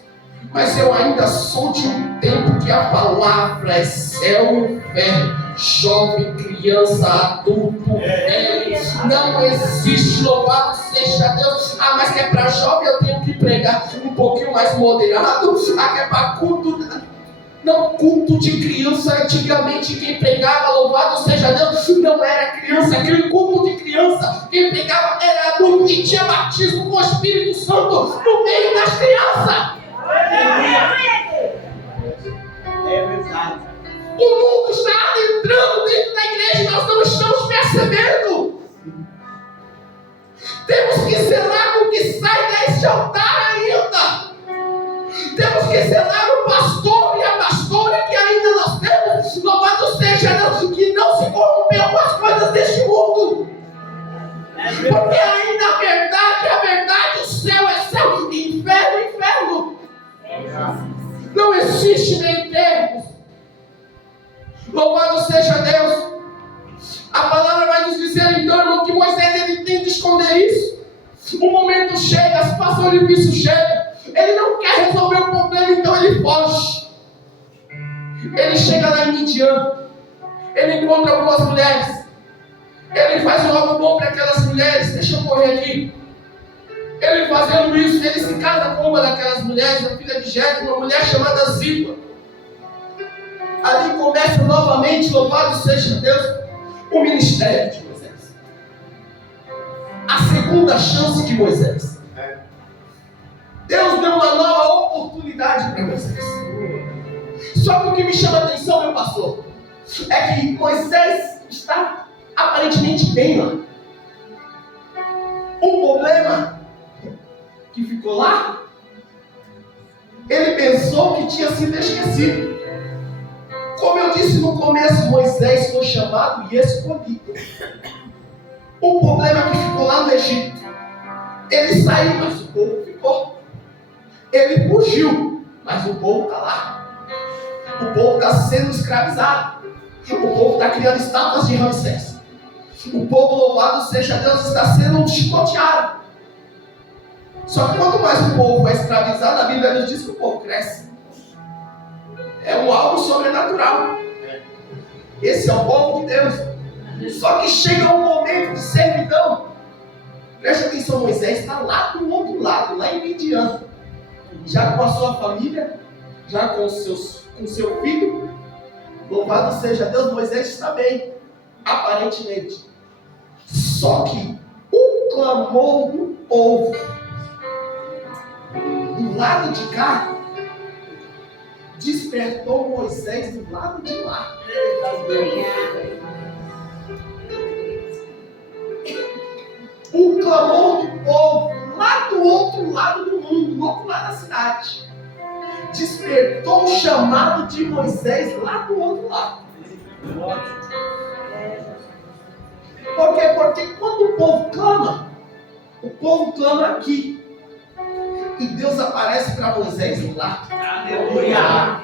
Mas eu ainda sou de um tempo que a palavra é céu e inferno. Jovem, criança, adulto, velho. Não existe, louvado seja Deus. Ah, mas que é para jovem eu tenho que pregar um pouquinho mais moderado. Ah, que é para culto. Não, culto de criança, antigamente quem pregava, louvado seja Deus, não era criança. Aquele culto de criança, quem pregava era adulto e tinha batismo com o Espírito Santo no meio das crianças. É verdade. O mundo está entrando dentro da igreja e nós não estamos percebendo. Temos que zelar com o que sai deste altar ainda. Temos que zelar o pastor e a pastora que ainda nós temos. Louvado seja Deus, que não se corrompeu com as coisas deste mundo. Porque ainda a verdade, o céu é céu, e inferno é inferno. Não existe meio termo. Louvado seja Deus. A palavra vai nos dizer então, irmão, que Moisés ele tenta esconder isso. O momento chega, a situação difícil chega. Ele não quer resolver o problema, então ele foge. Ele chega lá em Midian. Ele encontra algumas mulheres. Ele faz algo bom para aquelas mulheres. Deixa eu correr aqui. Ele fazendo isso, ele se casa com uma daquelas mulheres, a filha de Jetro, uma mulher chamada Zipa. Ali começa novamente, louvado seja Deus, o ministério de Moisés. A segunda chance de Moisés. Deus deu uma nova oportunidade para Moisés. Só que o que me chama a atenção, meu pastor, é que Moisés está aparentemente bem lá. O problema que ficou lá, ele pensou que tinha sido esquecido. Como eu disse no começo, Moisés foi chamado e escolhido. O problema que ficou lá no Egito, ele saiu, mas o povo ficou. Ele fugiu, mas o povo está lá. O povo está sendo escravizado. O povo está criando estátuas de Ramsés. O povo, louvado seja Deus, está sendo chicoteado. Só que quanto mais o povo é escravizado, a Bíblia nos diz que o povo cresce. É algo sobrenatural. Esse é o povo de Deus. Só que chega um momento de servidão. Preste atenção, Moisés está lá do outro lado, lá em Midian. Já com a sua família, já com seu filho. Louvado seja Deus, Moisés está bem, aparentemente. Só que o clamor do povo do lado de cá despertou Moisés do lado de lá. O clamor do povo lá do outro lado do mundo, do outro lado da cidade, despertou o chamado de Moisés lá do outro lado. Por quê? Porque quando o povo clama aqui. E Deus aparece para Moisés lá. Aleluia.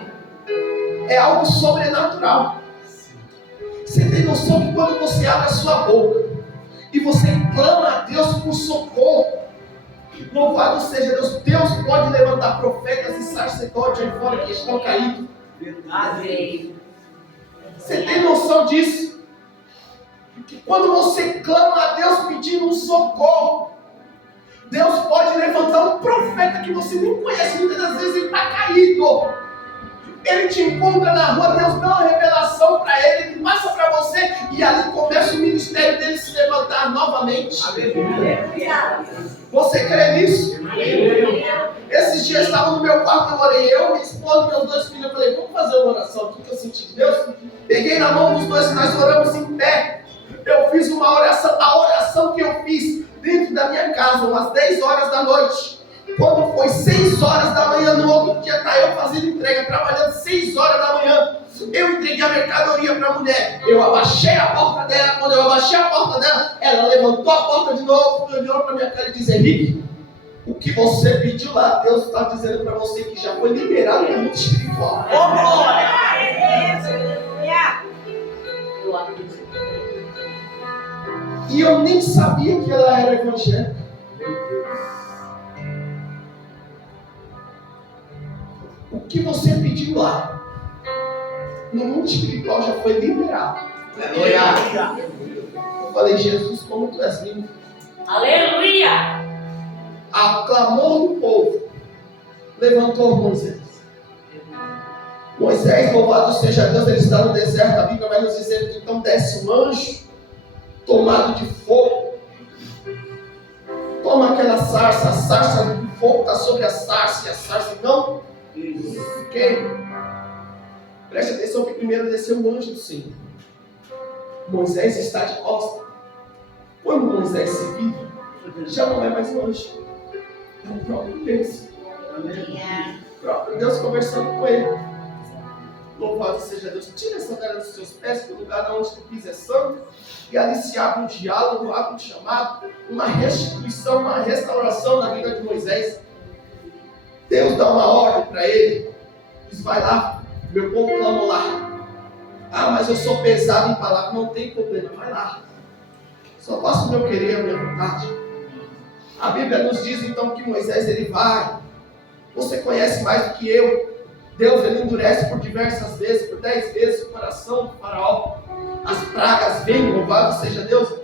É algo sobrenatural. Você tem noção que quando você abre a sua boca e você clama a Deus por socorro, louvado seja Deus, Deus pode levantar profetas e sacerdotes aí fora que estão caídos. Verdade. Você tem noção disso? que quando você clama a Deus pedindo um socorro, Deus pode levantar um profeta que você nem conhece, muitas das vezes ele está caído. Ele te encontra na rua, Deus dá uma revelação para ele, ele passa para você e ali começa o ministério dele se levantar novamente. Você crê nisso? Esses dias eu estava no meu quarto, eu orei, eu, minha esposa, meus 2 filhos, eu falei, vamos fazer uma oração, o que eu senti de Deus? Peguei na mão dos 2 e nós oramos em pé. Eu fiz uma oração, a oração que eu fiz dentro da minha casa, umas 10 horas da noite. Quando foi 6 horas da manhã, no outro dia, tá eu fazendo entrega, trabalhando 6 horas da manhã. Eu entreguei a mercadoria para a mulher. Eu abaixei a porta dela. Quando eu abaixei a porta dela, ela levantou a porta de novo, olhou para minha cara e disse: Henrique, o que você pediu lá, Deus está dizendo para você que já foi liberado no mundo espiritual. E eu nem sabia que ela era evangélica. O que você pediu lá, no mundo espiritual já foi liberado. Aleluia. Eu falei: Jesus, como tu és lindo. Aleluia. A clamor do povo levantou Moisés. Moisés, louvado seja Deus, ele está no deserto. A Bíblia vai nos dizer que então desce um anjo tomado de fogo. Toma aquela sarça, a sarça do fogo está sobre a sarça, e a sarça não queima. Preste atenção que primeiro desceu o anjo do Senhor. Moisés está de costas. Quando Moisés se vira, já não é mais um anjo, é o próprio Deus. O próprio Deus conversando com ele. Louvado seja Deus. Tira essa sandália dos seus pés, que o lugar onde tu pisa é santo. E ali se abre um diálogo, abre um chamado, uma restituição, uma restauração na vida de Moisés. Deus dá uma ordem para ele. Diz: vai lá, meu povo clama lá. Ah, mas eu sou pesado em palavra. Não tem problema, vai lá. Só faço o meu querer, a minha vontade. A Bíblia nos diz então que Moisés ele vai. Você conhece mais do que eu. Deus ele endurece por diversas vezes, por 10 vezes o coração do faraó. As pragas vêm, louvado seja Deus.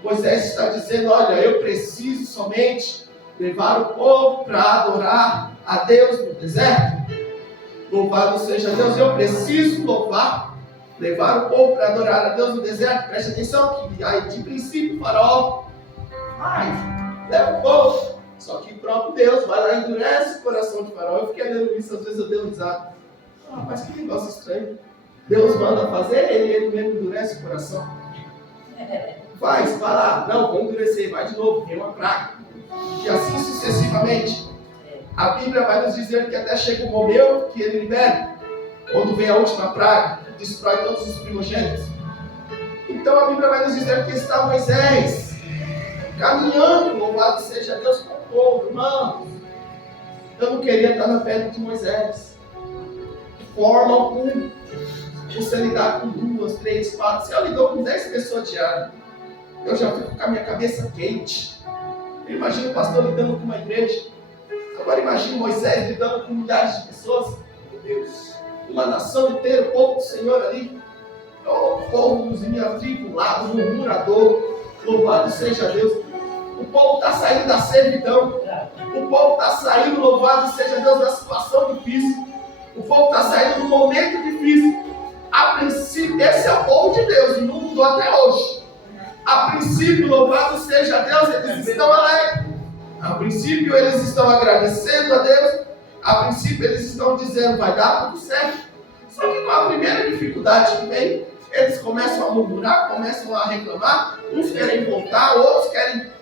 Moisés está dizendo: olha, eu preciso somente levar o povo para adorar a Deus no deserto. Louvado seja Deus, eu preciso levar o povo para adorar a Deus no deserto. Preste atenção que aí de princípio o faraó leva o povo. Só que o próprio Deus vai lá e endurece o coração de faraó. Eu fiquei lendo isso, às vezes eu dei um risada. Mas que negócio estranho. Deus manda fazer, ele mesmo endurece o coração. Vai lá. Não, vou endurecer, vai de novo, tem uma praga. E assim sucessivamente. A Bíblia vai nos dizer que até chega o momento que ele libera. Quando vem a última praga, destrói todos os primogênitos. Então a Bíblia vai nos dizer que está Moisés caminhando, louvado seja Deus, com o povo. Irmãos, eu não queria estar na pele de Moisés. De forma alguma. Você lidar com 2, 3, 4. Se eu lidou com 10 pessoas diárias, eu já fico com a minha cabeça quente. Eu imagino o pastor lidando com uma igreja. Agora imagine Moisés lidando com milhares de pessoas. Meu Deus. Uma nação inteira, o povo do Senhor ali. O povo atribulado, murmurador. Louvado seja Deus. O povo está saindo da servidão. O povo está saindo, louvado seja Deus, da situação difícil. O povo está saindo do momento difícil. A princípio, esse é o povo de Deus, e não mudou até hoje. A princípio, louvado seja Deus, eles estão alegres. A princípio, eles estão agradecendo a Deus. A princípio, eles estão dizendo: vai dar tudo certo. Só que com a primeira dificuldade que vem, eles começam a murmurar, começam a reclamar. Uns querem voltar, outros querem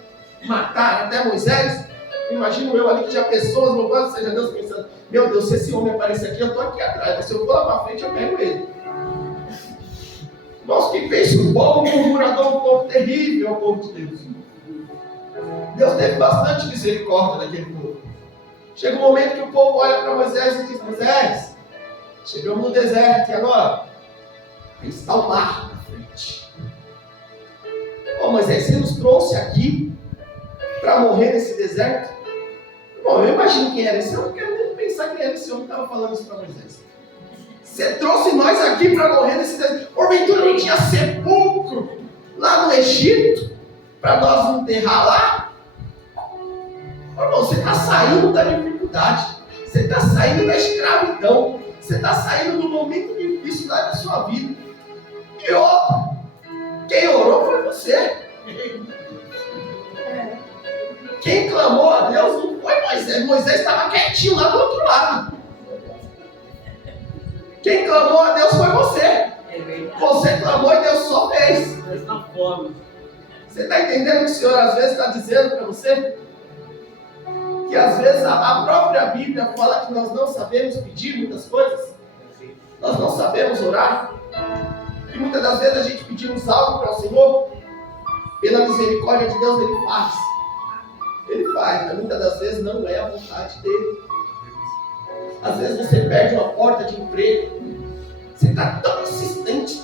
matar até Moisés. Imagino eu ali que tinha pessoas, louvado seja Deus, pensando: meu Deus, se esse homem aparecer aqui, eu estou aqui atrás. Mas se eu for lá para frente, eu pego ele. Nossa, que fez o povo murmurador, um povo terrível, é o povo de Deus. Deus teve bastante misericórdia daquele povo. Chega um momento que o povo olha para Moisés e diz: Moisés, chegamos no deserto e agora? Aí está o mar na frente. Moisés, você nos trouxe aqui para morrer nesse deserto? Bom, eu imagino quem era esse homem, eu não quero nem pensar quem era esse homem que estava falando isso para Moisés. Você trouxe nós aqui para morrer nesse deserto. Porventura não tinha sepulcro lá no no Egito para nós enterrar lá? Irmão, você está saindo da dificuldade, você está saindo da escravidão, você está saindo do momento difícil da sua vida. E outra, quem orou foi você. Quem clamou a Deus não foi Moisés. Moisés estava quietinho lá do outro lado. Quem clamou a Deus foi você. Você clamou e Deus só fez. Você está entendendo o que o Senhor às vezes está dizendo para você? Que às vezes a própria Bíblia fala que nós não sabemos pedir muitas coisas. Nós não sabemos orar. E muitas das vezes a gente pedimos algo para o Senhor. Pela misericórdia de Deus Ele faz. Ele faz, mas muitas das vezes não é a vontade dele. Às vezes você perde uma porta de emprego. Você está tão insistente.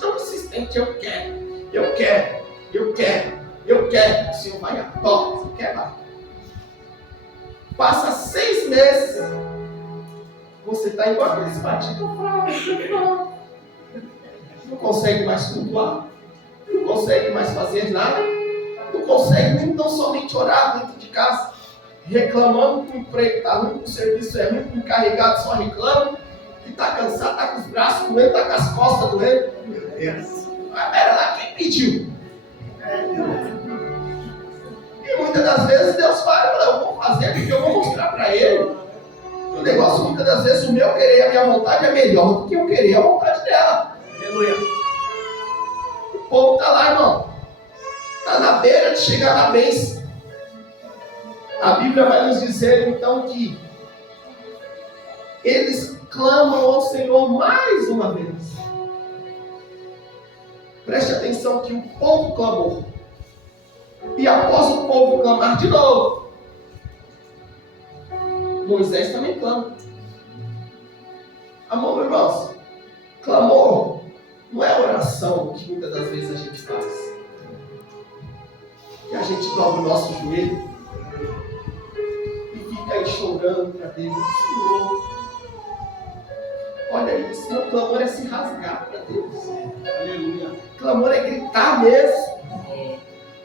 Eu quero. O Senhor vai a toca. Você quer, vai. Passa 6 meses. Você está igual aqueles batidos fracos. Não consegue mais cultuar. Não consegue mais fazer nada. Não consegue nem tão somente orar dentro de casa, reclamando que o emprego está ruim, que o serviço é ruim, que o encarregado só reclama, que está cansado, está com os braços doendo, está com as costas doendo. Mas pera lá, quem pediu? E muitas das vezes Deus fala, eu vou fazer porque eu vou mostrar para ele. O negócio, muitas das vezes, o meu querer e a minha vontade é melhor do que eu querer a vontade dela. Aleluia. O povo está lá, irmão. Está na beira de chegar na bênção. A Bíblia vai nos dizer então que eles clamam ao Senhor mais uma vez. Preste atenção que o povo clamou. E após o povo clamar de novo, Moisés também clama. Amor, irmãos, clamor não é oração que muitas das vezes a gente faz. E a gente dobra o nosso joelho e fica aí chorando para Deus. Senhor, olha isso, meu clamor é se rasgar para Deus. Aleluia. Clamor é gritar mesmo.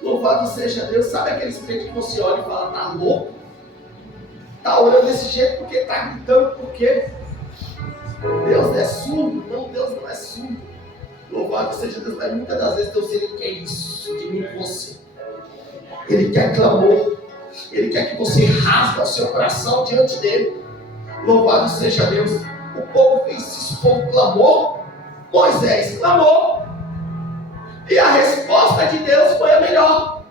Louvado seja Deus. Sabe aqueles crentes que você olha e fala, tá louco? Tá orando desse jeito porque tá gritando, porque Deus é surdo. Não, Deus não é surdo. Louvado seja Deus. Mas muitas das vezes Deus ele quer isso de mim e você. Ele quer clamor. Ele quer que você rasgue o seu coração diante dele. Louvado seja Deus. O povo fez isso, o povo clamou. Moisés clamou. E a resposta de Deus foi a melhor.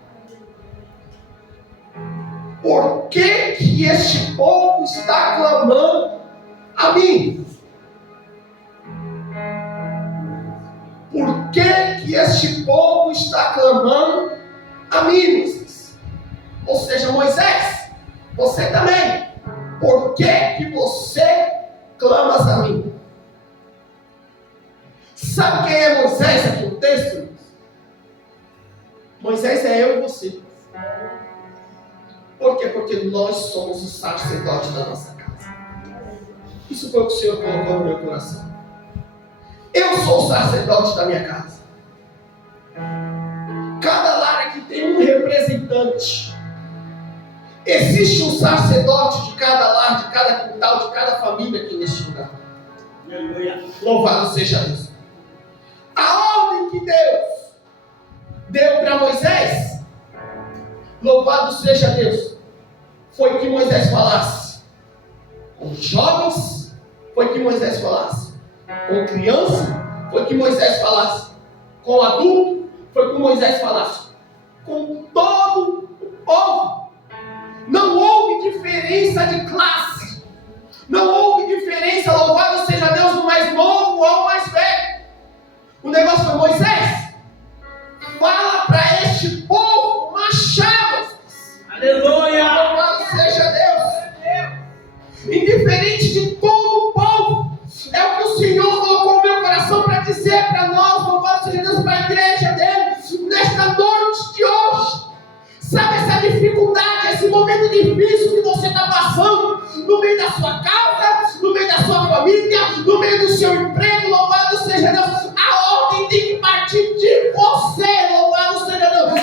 Por que este povo está clamando a mim? Por que este povo está clamando a mim, Moisés? Ou seja, Moisés, você também. Por que você clamas a mim? Sabe quem é Moisés aqui no texto? Moisés é eu e você. Por quê? Porque nós somos o sacerdote da nossa casa. Isso foi o que o Senhor colocou no meu coração. Eu sou o sacerdote da minha casa. Cada lar aqui tem um representante. Existe um sacerdote de cada lar, de cada quintal, de cada família aqui neste lugar. Aleluia. Louvado seja Deus. A ordem que Deus deu para Moisés, louvado seja Deus, foi que Moisés falasse com jovens, foi que Moisés falasse com criança, foi que Moisés falasse com adulto, foi que Moisés falasse com todo o povo. Não houve diferença de classe, não houve diferença, louvado seja Deus, do mais novo ao mais velho. O negócio foi: Moisés, fala para este povo marchar. Aleluia. Louvado seja Deus. Indiferente de todo o povo, é o que o Senhor colocou no meu coração para dizer para nós, louvado seja Deus, para a igreja dele, nesta noite de hoje. Sabe essa dificuldade, esse momento difícil que você está passando, no meio da sua casa, no meio da sua família, no meio do seu emprego, louvado seja Deus. A ordem tem que partir de você, louvado seja Deus.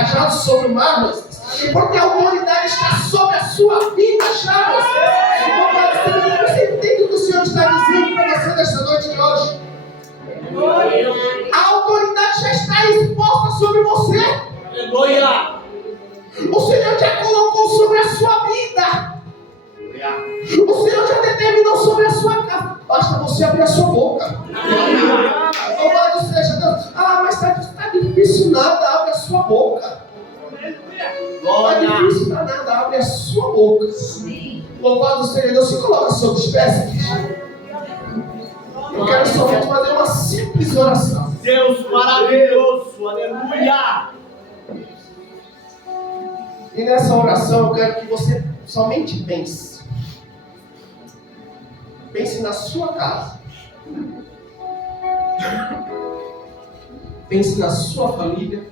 cajado sobre o mar, Moisés. Porque a autoridade está sobre a sua vida já, Moisés. Você entende o que o Senhor está dizendo para você nessa noite de hoje? A autoridade já está exposta sobre você. Aleluia. O Senhor já colocou sobre a sua vida. O Senhor já determinou sobre a sua casa. Basta você abrir a sua boca. Louvado seja Deus. Mas está difícil nada. Abre a sua boca. Não é difícil para nada. Abre a sua boca. Louvado seja Deus. Se coloca sobre os pés. Eu quero somente fazer uma simples oração. Deus maravilhoso. Aleluia. E nessa oração eu quero que você somente pense. Pense na sua casa. Pense na sua família.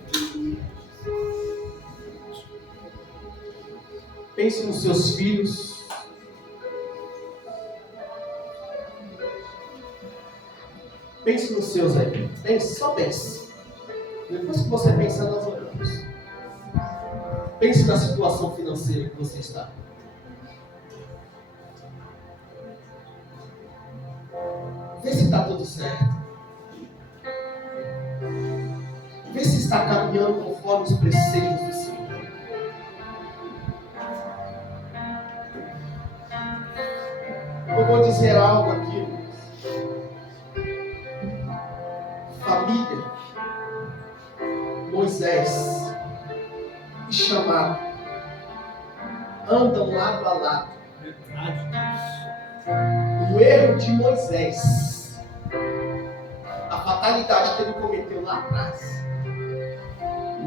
Pense nos seus filhos. Pense nos seus aí. Pense, só pense. Depois que você pensar, nós oramos. Pense na situação financeira que você está. Vê se está tudo certo. Vê se está caminhando conforme os preceitos do Senhor. Eu vou dizer algo aqui. Família, Moisés e chamado andam lado a lado. O erro de Moisés, a fatalidade que ele cometeu lá atrás,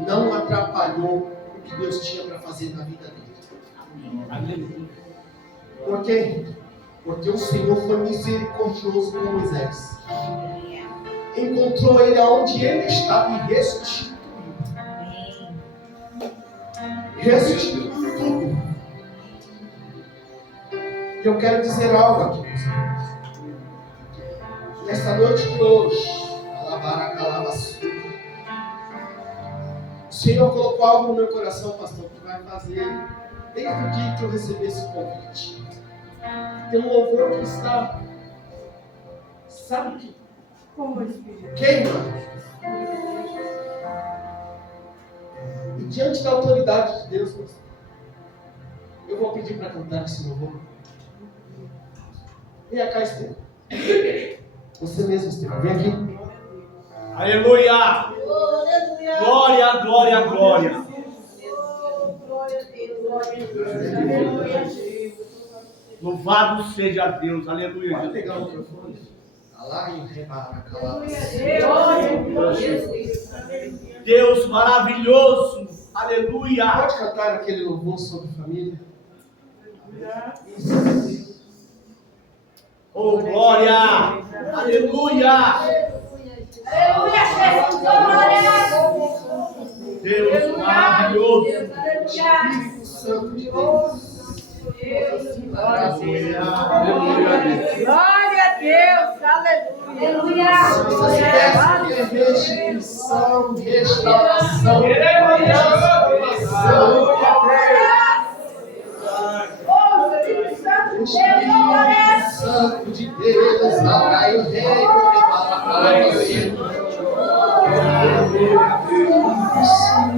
não atrapalhou o que Deus tinha para fazer na vida dele. Por quê? Porque o Senhor foi misericordioso com Moisés. Encontrou ele aonde ele estava e restituiu. Restituiu tudo. E eu quero dizer algo aqui, meus irmãos. Nesta noite de hoje, o Senhor colocou algo no meu coração, pastor, que vai fazer desde o dia que eu recebi esse convite. Tem um louvor que está, sabe que queima. E diante da autoridade de Deus, eu vou pedir para cantar esse louvor. Vem cá, Estevão. Você mesmo, Estevão. Vem aqui. Aleluia. Glória, glória, glória. Louvado seja Deus. Aleluia. Pode pegar o microfone. Deus maravilhoso. Aleluia. Pode cantar aquele louvor sobre família? Oh, glória. Aleluia. Aleluia, Jesus. Glória. Deus maravilhoso. Espírito Santo de Deus. Aleluia. Glória a Deus, aleluia. Peça de restituição, restauração, transformação. Espírito Santo de Deus, atrai o reino, prepara o reino.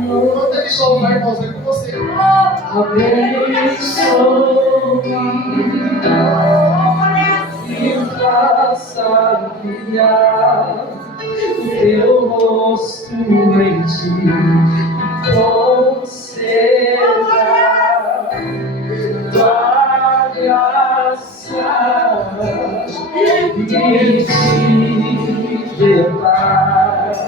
Quando ele louvar, irmãos, é com você. Abençoe e faça brilhar o teu rosto em ti, conceda tua graça e te dê paz.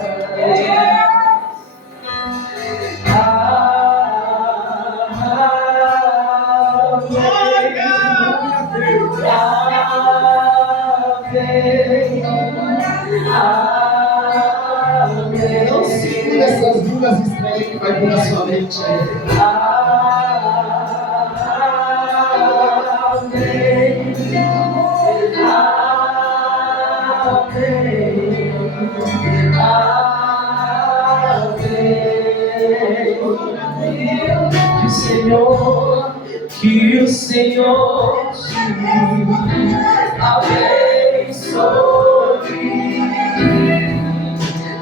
Não segura essas duas estrelas que vai vir na sua mente aí. Senhor, que o Senhor te abençoe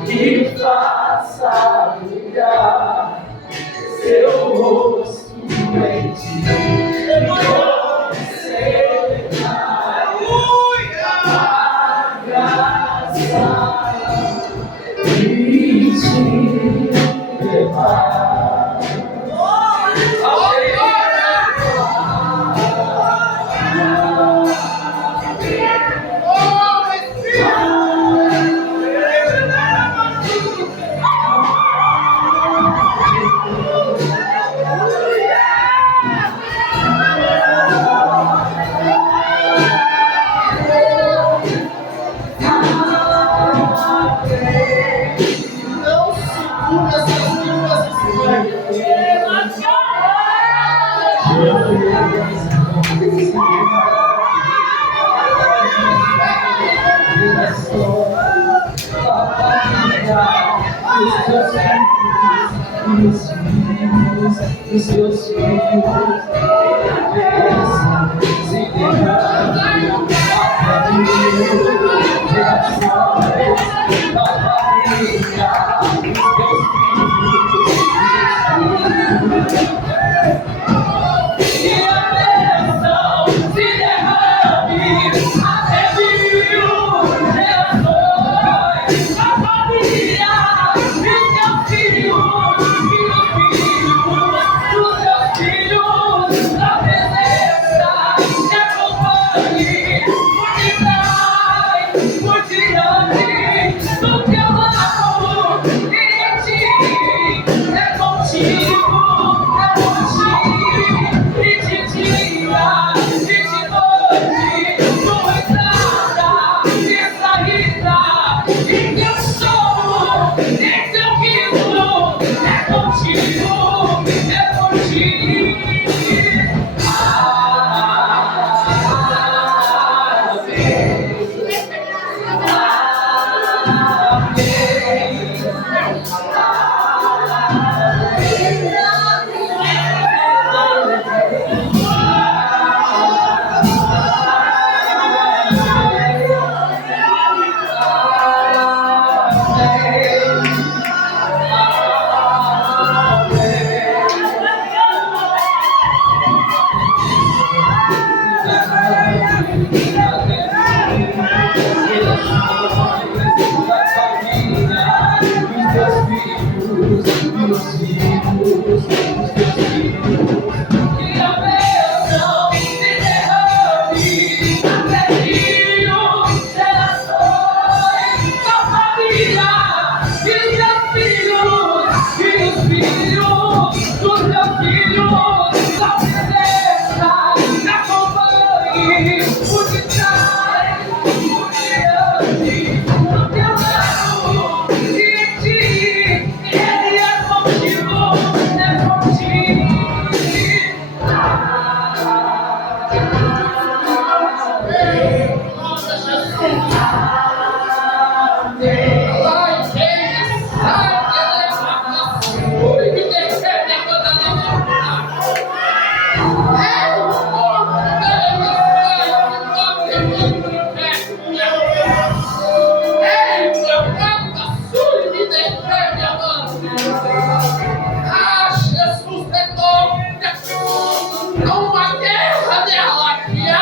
e faça brilhar seu rosto em ti. Os seus filhos, se derramam até gerações, nova vida, os teus filhos, e a bênção se derrame até gerações, nova vida, os teus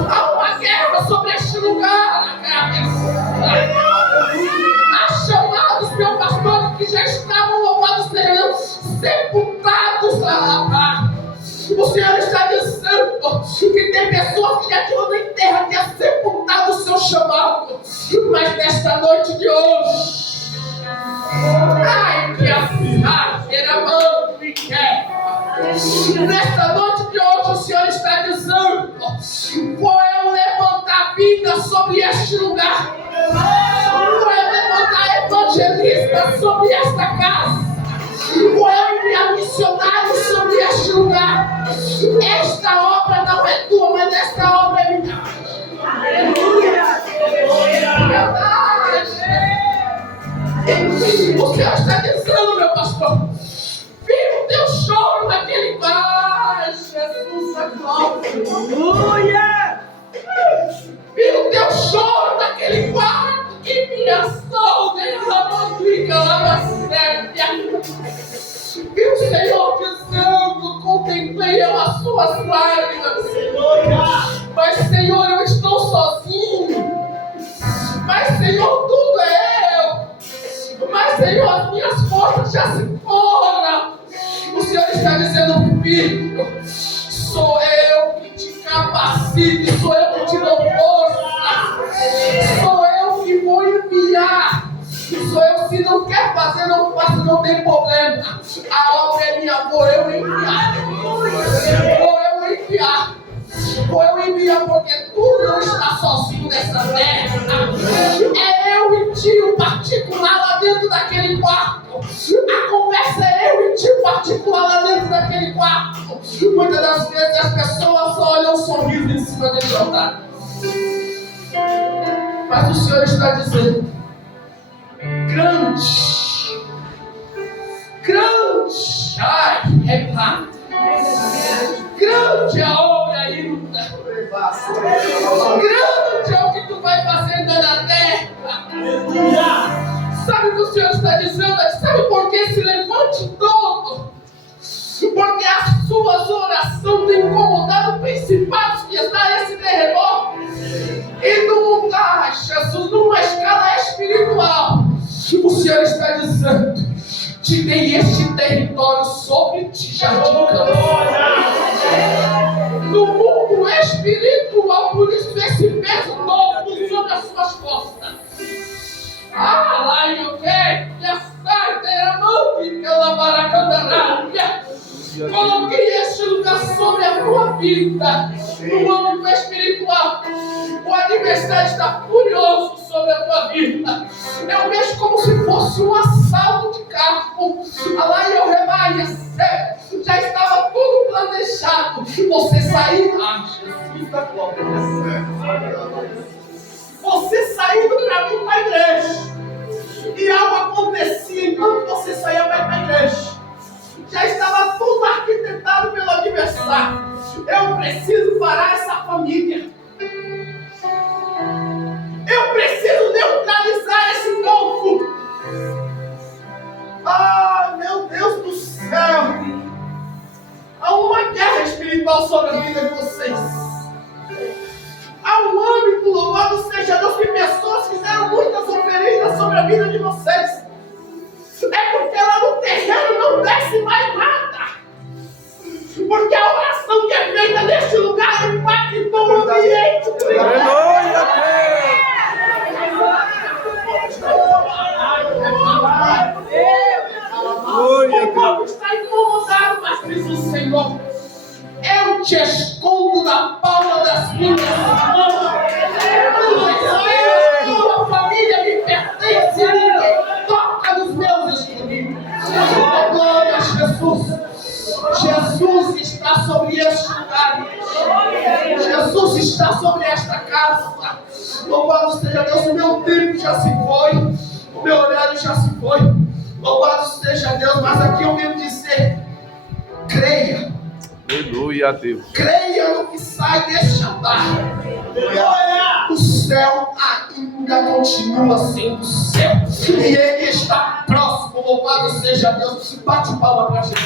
filhos. O Senhor está dizendo que tem pessoas que já tinham na terra que é sepultado o seu chamado, mas nesta noite de hoje, ai que a mão me quer. Nesta noite de hoje o Senhor está dizendo qual é o levantar vida sobre este lugar, qual é o levantar evangelista sobre esta casa, qual é o enviar missionário sobre este lugar. Esta obra não é tua, mas esta obra é minha. Aleluia! Verdade! O Senhor está dizendo, meu pastor, Aleluia! Vi o teu choro naquele quarto que minha soul derramando e calabacéria. Vi o Senhor dizendo, contemplei eu as suas lágrimas. Mas Senhor, eu estou sozinho. Mas Senhor, tudo é eu. Mas Senhor, as minhas forças já se foram. O Senhor está dizendo, filho, sou eu que te capacito, sou eu que te dou força, sou eu que vou enviar, sou eu, se não quer fazer, não faça, não tem problema, a obra é minha, vou eu enviar, vou eu enviar, porque tu não está sozinho nessa terra, é eu e ti, o particular lá dentro daquele quarto, a conversa é eu e ti, o particular lá dentro daquele quarto. Muitas das vezes as pessoas só olham o sorriso em cima dele altar. Mas o Senhor está dizendo, grande, ai, repara, grande é a obra ainda, grande é o que tu vai fazer ainda na terra. Sabe o que o Senhor está dizendo? Sabe por que se levante todo? Porque as suas orações têm incomodado principados que está esse terremoto. E num lugar, Jesus, numa escala espiritual, o Senhor está dizendo, te dei este território sobre ti, Jardim Campos. No mundo espiritual, por isso esse peso todo sobre as suas costas. Ah, lá eu quero, e a sarta era mãoca, ela baracandará. Coloquei este lugar sobre a tua vida, no âmbito espiritual. O adversário está furioso sobre a tua vida. Eu vejo como se fosse um assalto de carro. Lá eu rebaia, já estava tudo planejado. Você saiu, Jesus da glória. Você saindo para vir para a igreja. E algo acontecia enquanto você saía para ir para a igreja. Já estava tudo arquitetado pelo adversário. Eu preciso parar essa família. Eu preciso neutralizar esse povo. Ah, meu Deus do céu. Há uma guerra espiritual sobre a vida de vocês. Há um âmbito, louvado seja Deus, que pessoas fizeram muitas oferendas sobre a vida de vocês. É porque lá no terreno não desce mais nada. Porque a oração que é feita neste lugar impactou o ambiente. O povo está incomodado, mas diz o Senhor, eu te escondo na palma das minhas mãos. Tua família me pertence, ninguém toca nos meus escolhidos. Glória a Jesus. Jesus está sobre este lugar. Jesus está sobre esta casa. Louvado seja Deus, o meu tempo já se foi, o meu horário já se foi. Louvado seja Deus, mas aqui eu venho dizer, creia. Aleluia, Deus. Creia no que sai deste altar. O céu ainda continua sendo céu. E ele está próximo. Louvado seja Deus. Bate palma para Jesus.